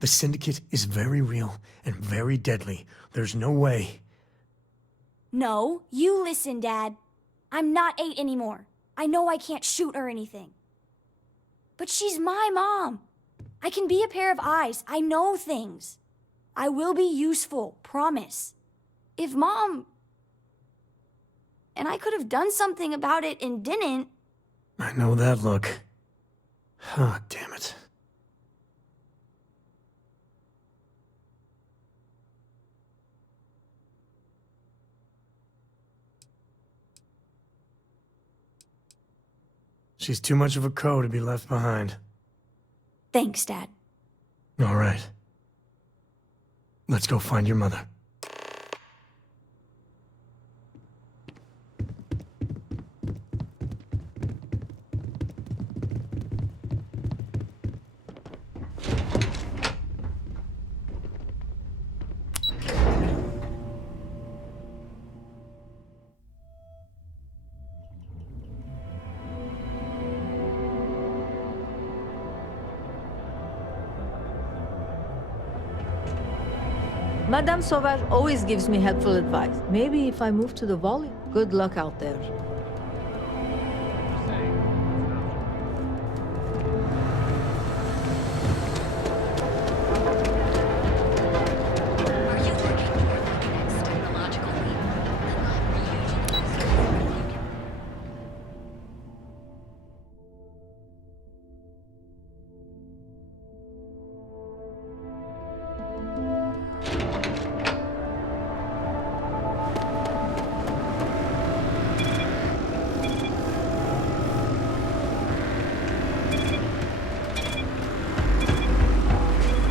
The Syndicate is very real and very deadly. There's no way. No, you listen, Dad. I'm not 8 anymore. I know I can't shoot or anything. But she's my mom. I can be a pair of eyes. I know things. I will be useful, promise. If Mom... And I could have done something about it and didn't. I know that look. Ah, damn it. She's too much of a co to be left behind. Thanks, Dad. All right. Let's go find your mother. Madame Sauvage always gives me helpful advice. Maybe if I move to the volume. Good luck out there.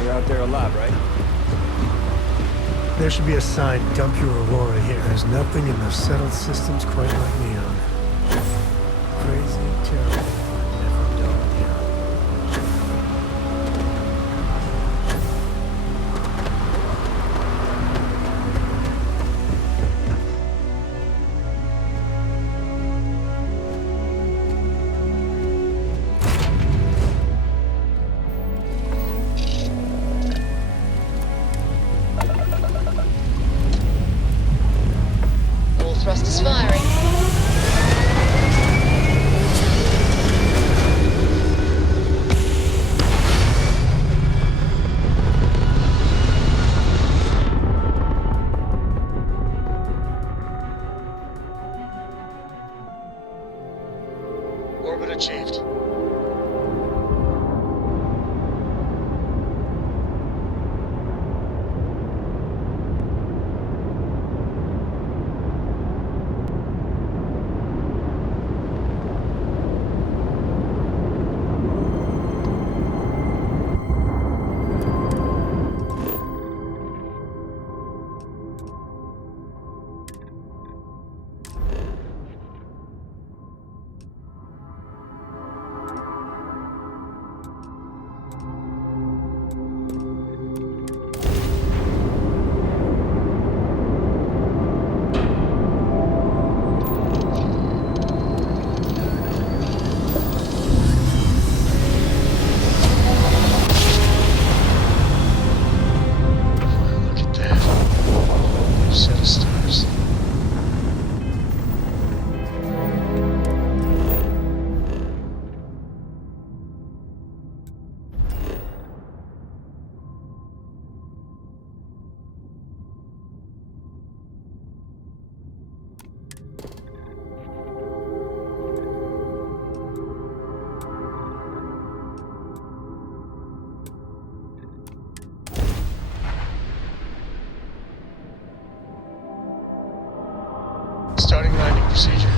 Out there a lot, right? There should be a sign, dump your Aurora here. There's nothing in those settled systems quite like Neon. Crazy, terrible, never dull here. Thrust is firing. Orbit achieved. Starting landing procedure.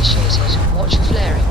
initiated. Watch for flaring.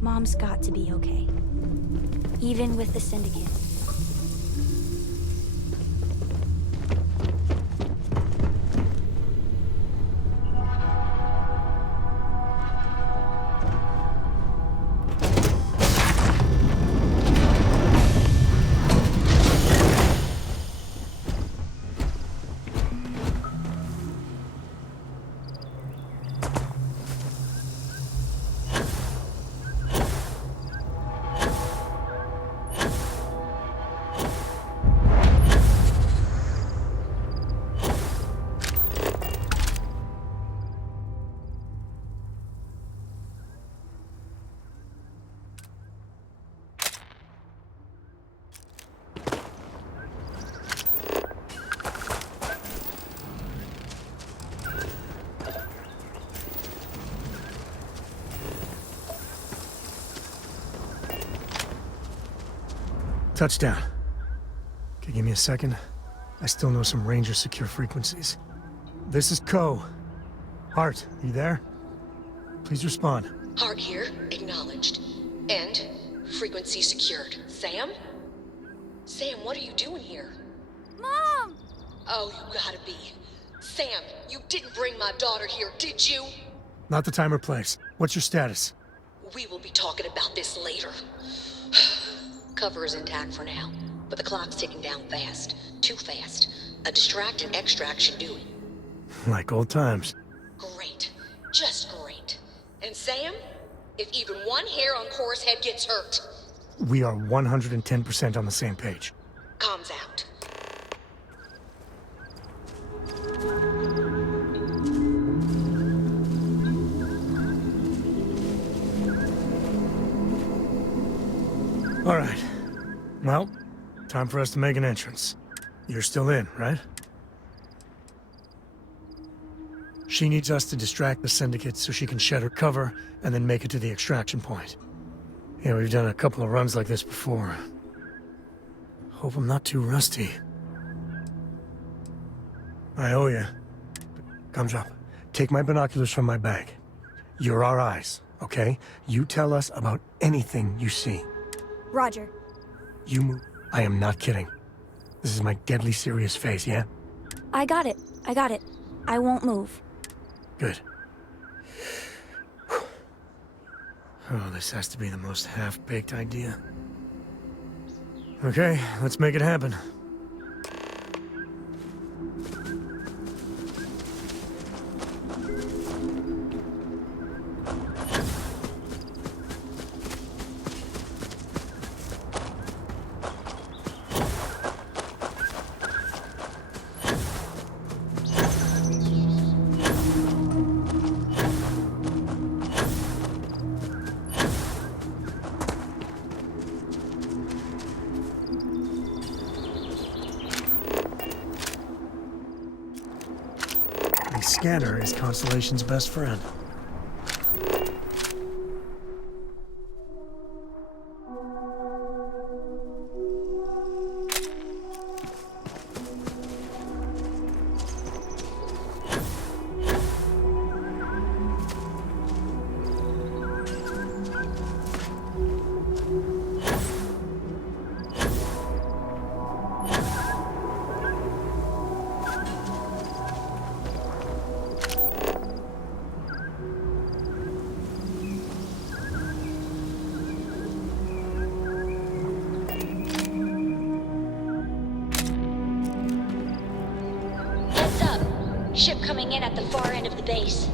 Mom's got to be okay. Even with the syndicate. Touchdown. Okay, give me a second. I still know some Ranger secure frequencies. This is Co. Hart, you there? Please respond. Hart here, acknowledged. And frequency secured. Sam? Sam, what are you doing here? Mom! Oh, you gotta be. Sam, you didn't bring my daughter here, did you? Not the time or place. What's your status? We will be talking about this later. Cover is intact for now, but the clock's ticking down fast. Too fast. A distract and extract should do it. Like old times. Great. Just great. And Sam, if even one hair on Cora's head gets hurt... We are 110% on the same page. Comms out. All right. Well, time for us to make an entrance. You're still in, right? She needs us to distract the Syndicate so she can shed her cover and then make it to the extraction point. Yeah, we've done a couple of runs like this before. Hope I'm not too rusty. I owe you. Come drop. Take my binoculars from my bag. You're our eyes, okay? You tell us about anything you see. Roger. You move. I am not kidding. This is my deadly serious face, yeah? I got it. I got it. I won't move. Good. Oh, this has to be the most half-baked idea. Okay, let's make it happen. The scanner is Constellation's best friend. Ship coming in at the far end of the base.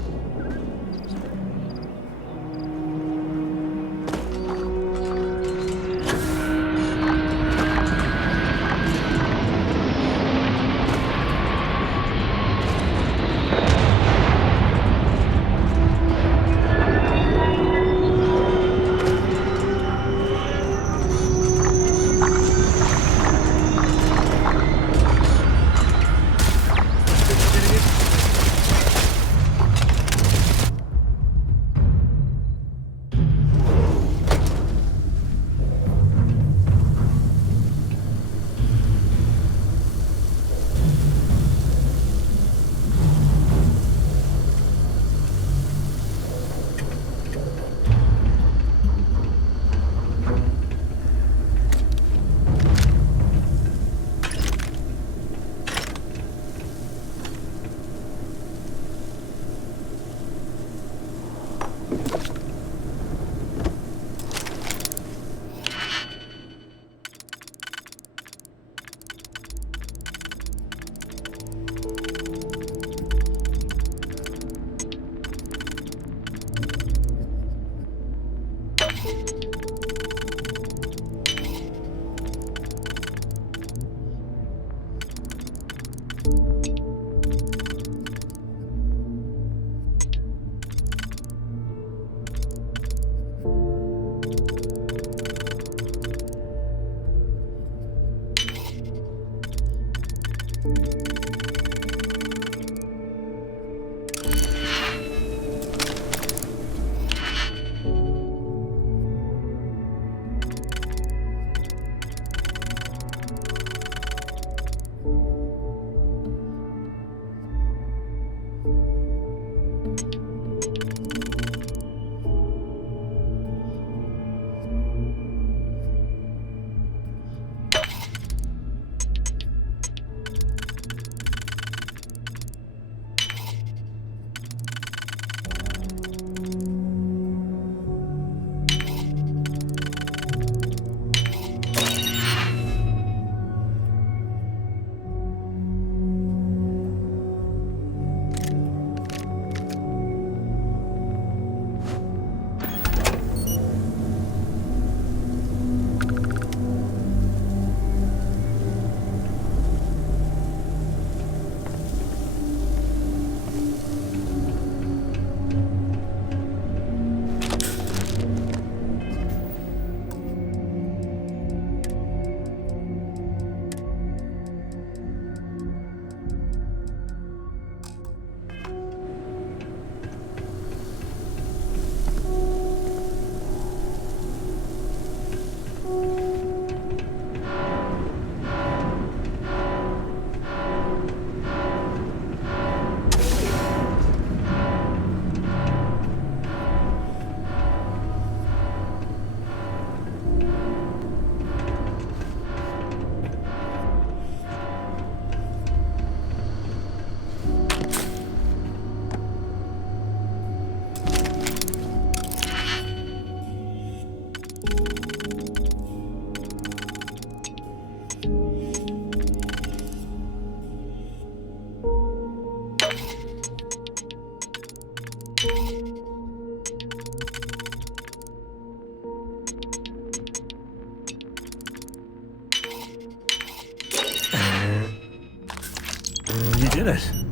You did it.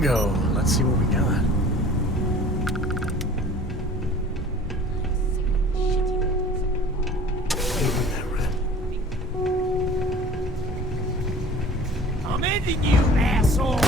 Bingo. Let's see what we got. I'm ending you, asshole!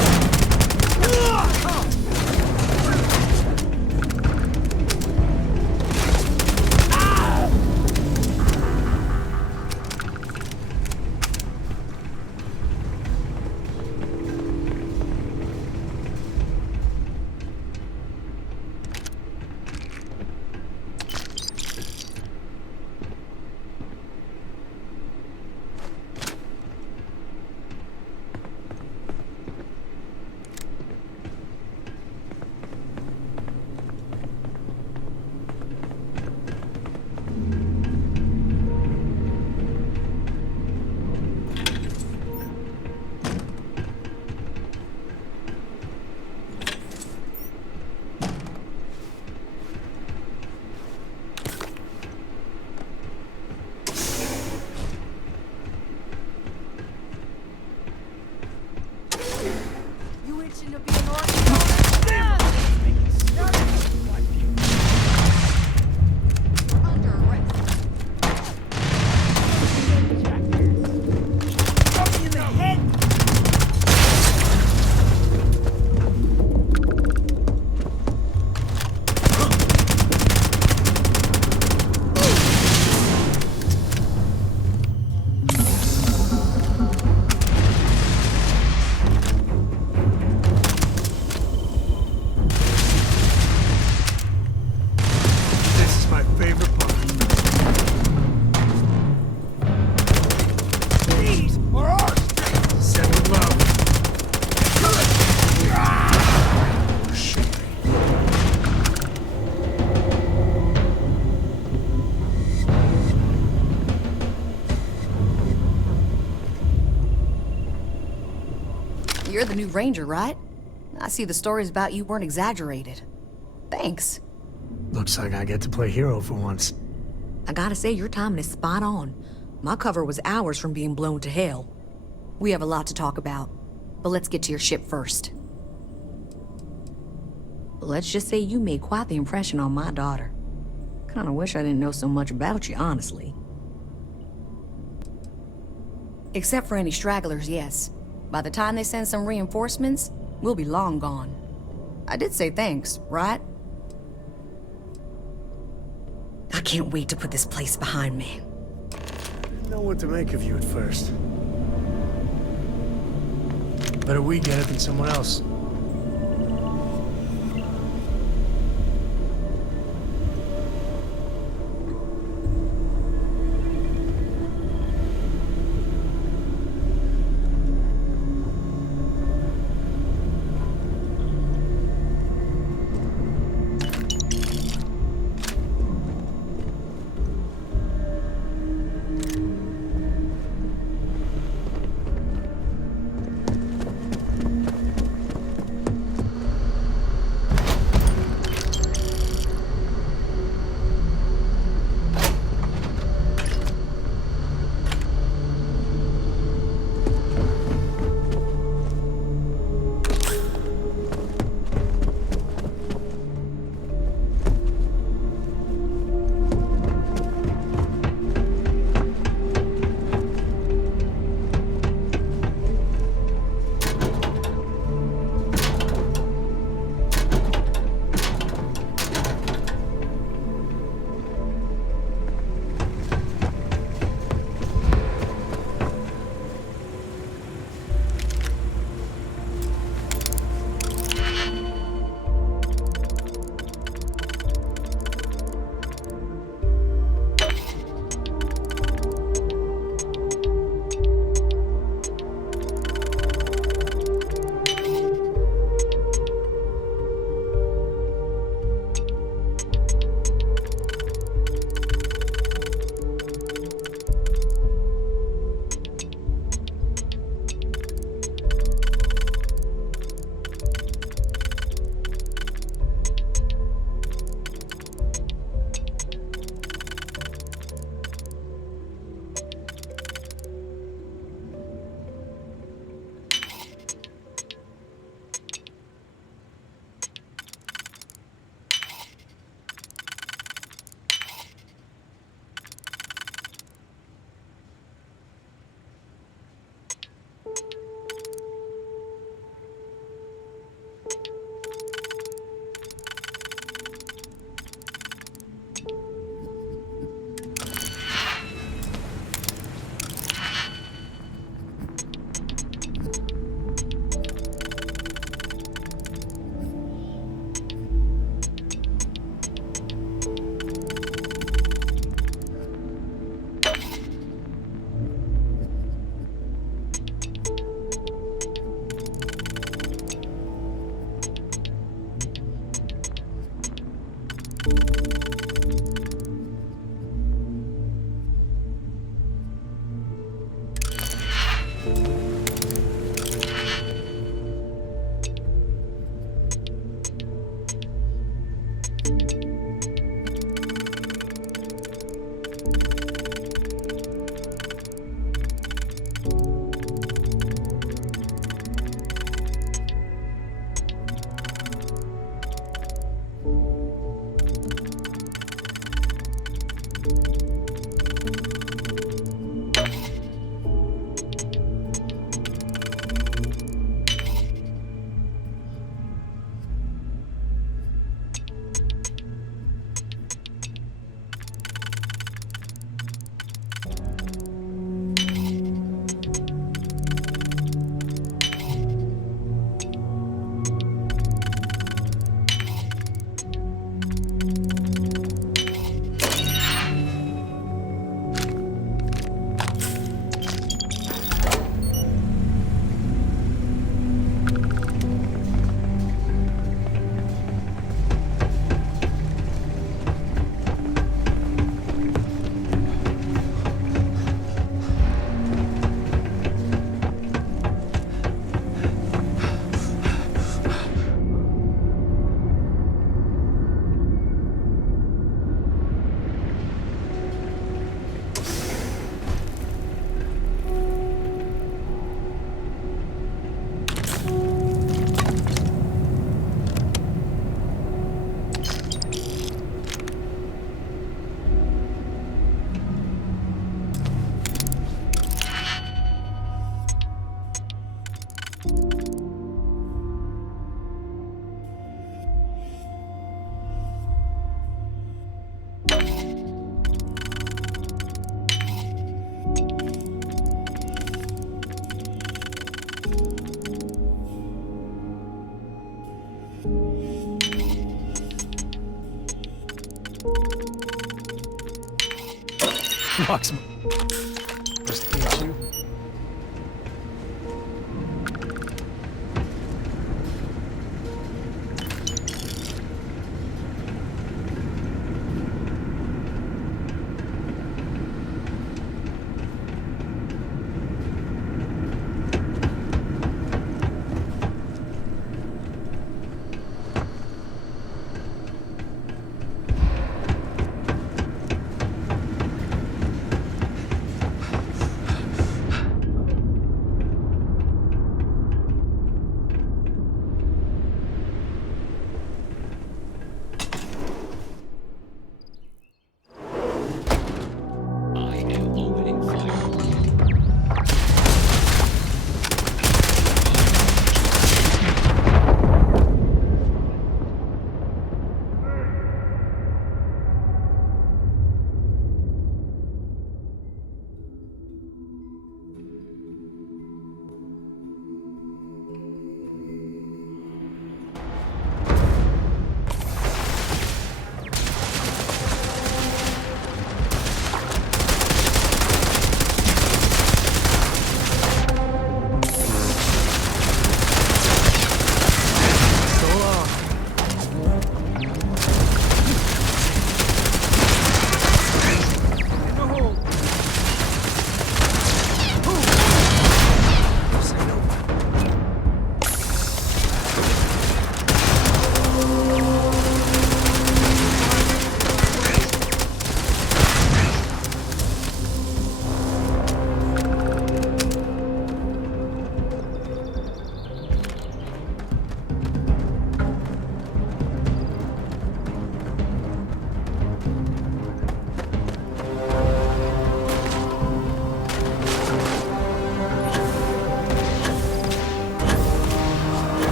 You're the new ranger, right? I see the stories about you weren't exaggerated. Thanks. Looks like I get to play hero for once. I gotta say, your timing is spot on. My cover was hours from being blown to hell. We have a lot to talk about, but let's get to your ship first. Let's just say you made quite the impression on my daughter. Kinda wish I didn't know so much about you, honestly. Except for any stragglers, yes. By the time they send some reinforcements, we'll be long gone. I did say thanks, right? I can't wait to put this place behind me. Didn't know what to make of you at first. Better we get it than someone else. Box. Just hate you.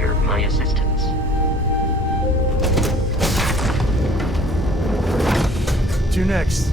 require my assistance. You next.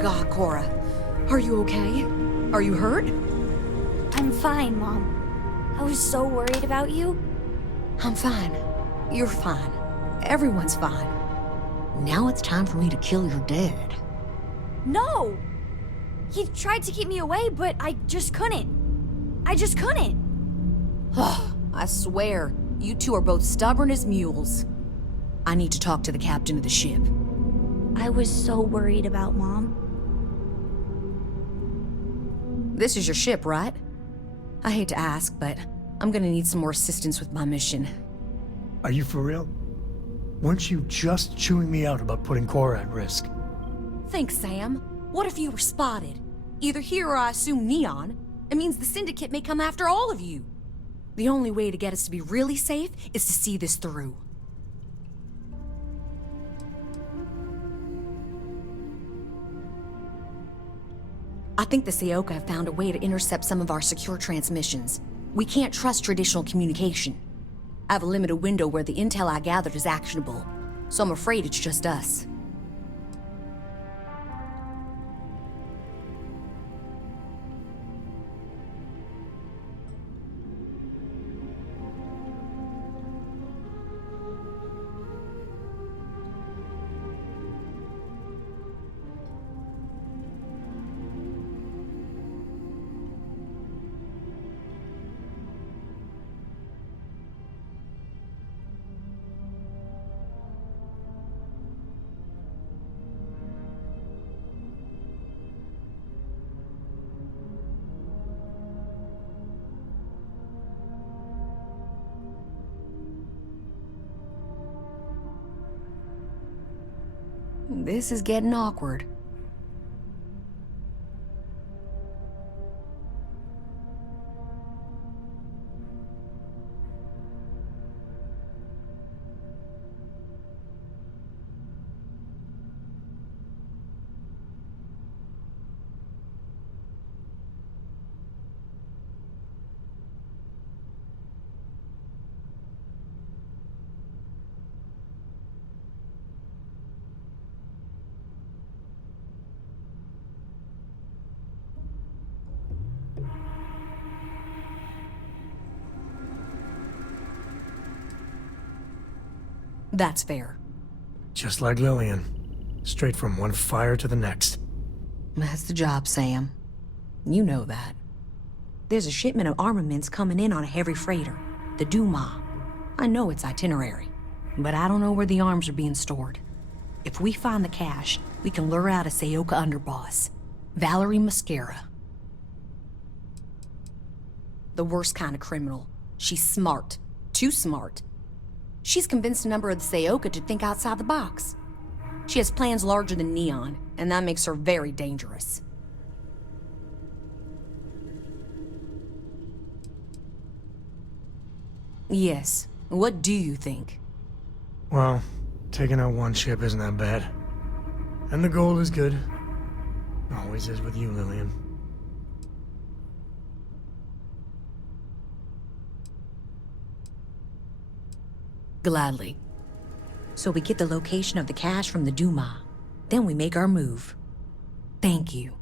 God, Cora. Are you okay? Are you hurt? I'm fine, Mom. I was so worried about you. I'm fine. You're fine. Everyone's fine. Now it's time for me to kill your dad. No! He tried to keep me away, but I just couldn't. I just couldn't. I swear, you two are both stubborn as mules. I need to talk to the captain of the ship. I was so worried about Mom. This is your ship, right? I hate to ask, but I'm gonna need some more assistance with my mission. Are you for real? Weren't you just chewing me out about putting Cora at risk? Thanks, Sam. What if you were spotted? Either here or I assume Neon. It means the Syndicate may come after all of you. The only way to get us to be really safe is to see this through. I think the Seoka have found a way to intercept some of our secure transmissions. We can't trust traditional communication. I have a limited window where the intel I gathered is actionable, so I'm afraid it's just us. This is getting awkward. That's fair. Just like Lillian. Straight from one fire to the next. That's the job, Sam. You know that. There's a shipment of armaments coming in on a heavy freighter, the Duma. I know its itinerary, but I don't know where the arms are being stored. If we find the cache, we can lure out a Seoka underboss, Valerie Mascara. the worst kind of criminal. She's smart. Too smart. She's convinced a number of the Seoka to think outside the box. She has plans larger than Neon, and that makes her very dangerous. Yes. What do you think? Well, taking out one ship isn't that bad. And the goal is good. Always is with you, Lillian. Gladly. So we get the location of the cache from the Duma. Then we make our move. Thank you.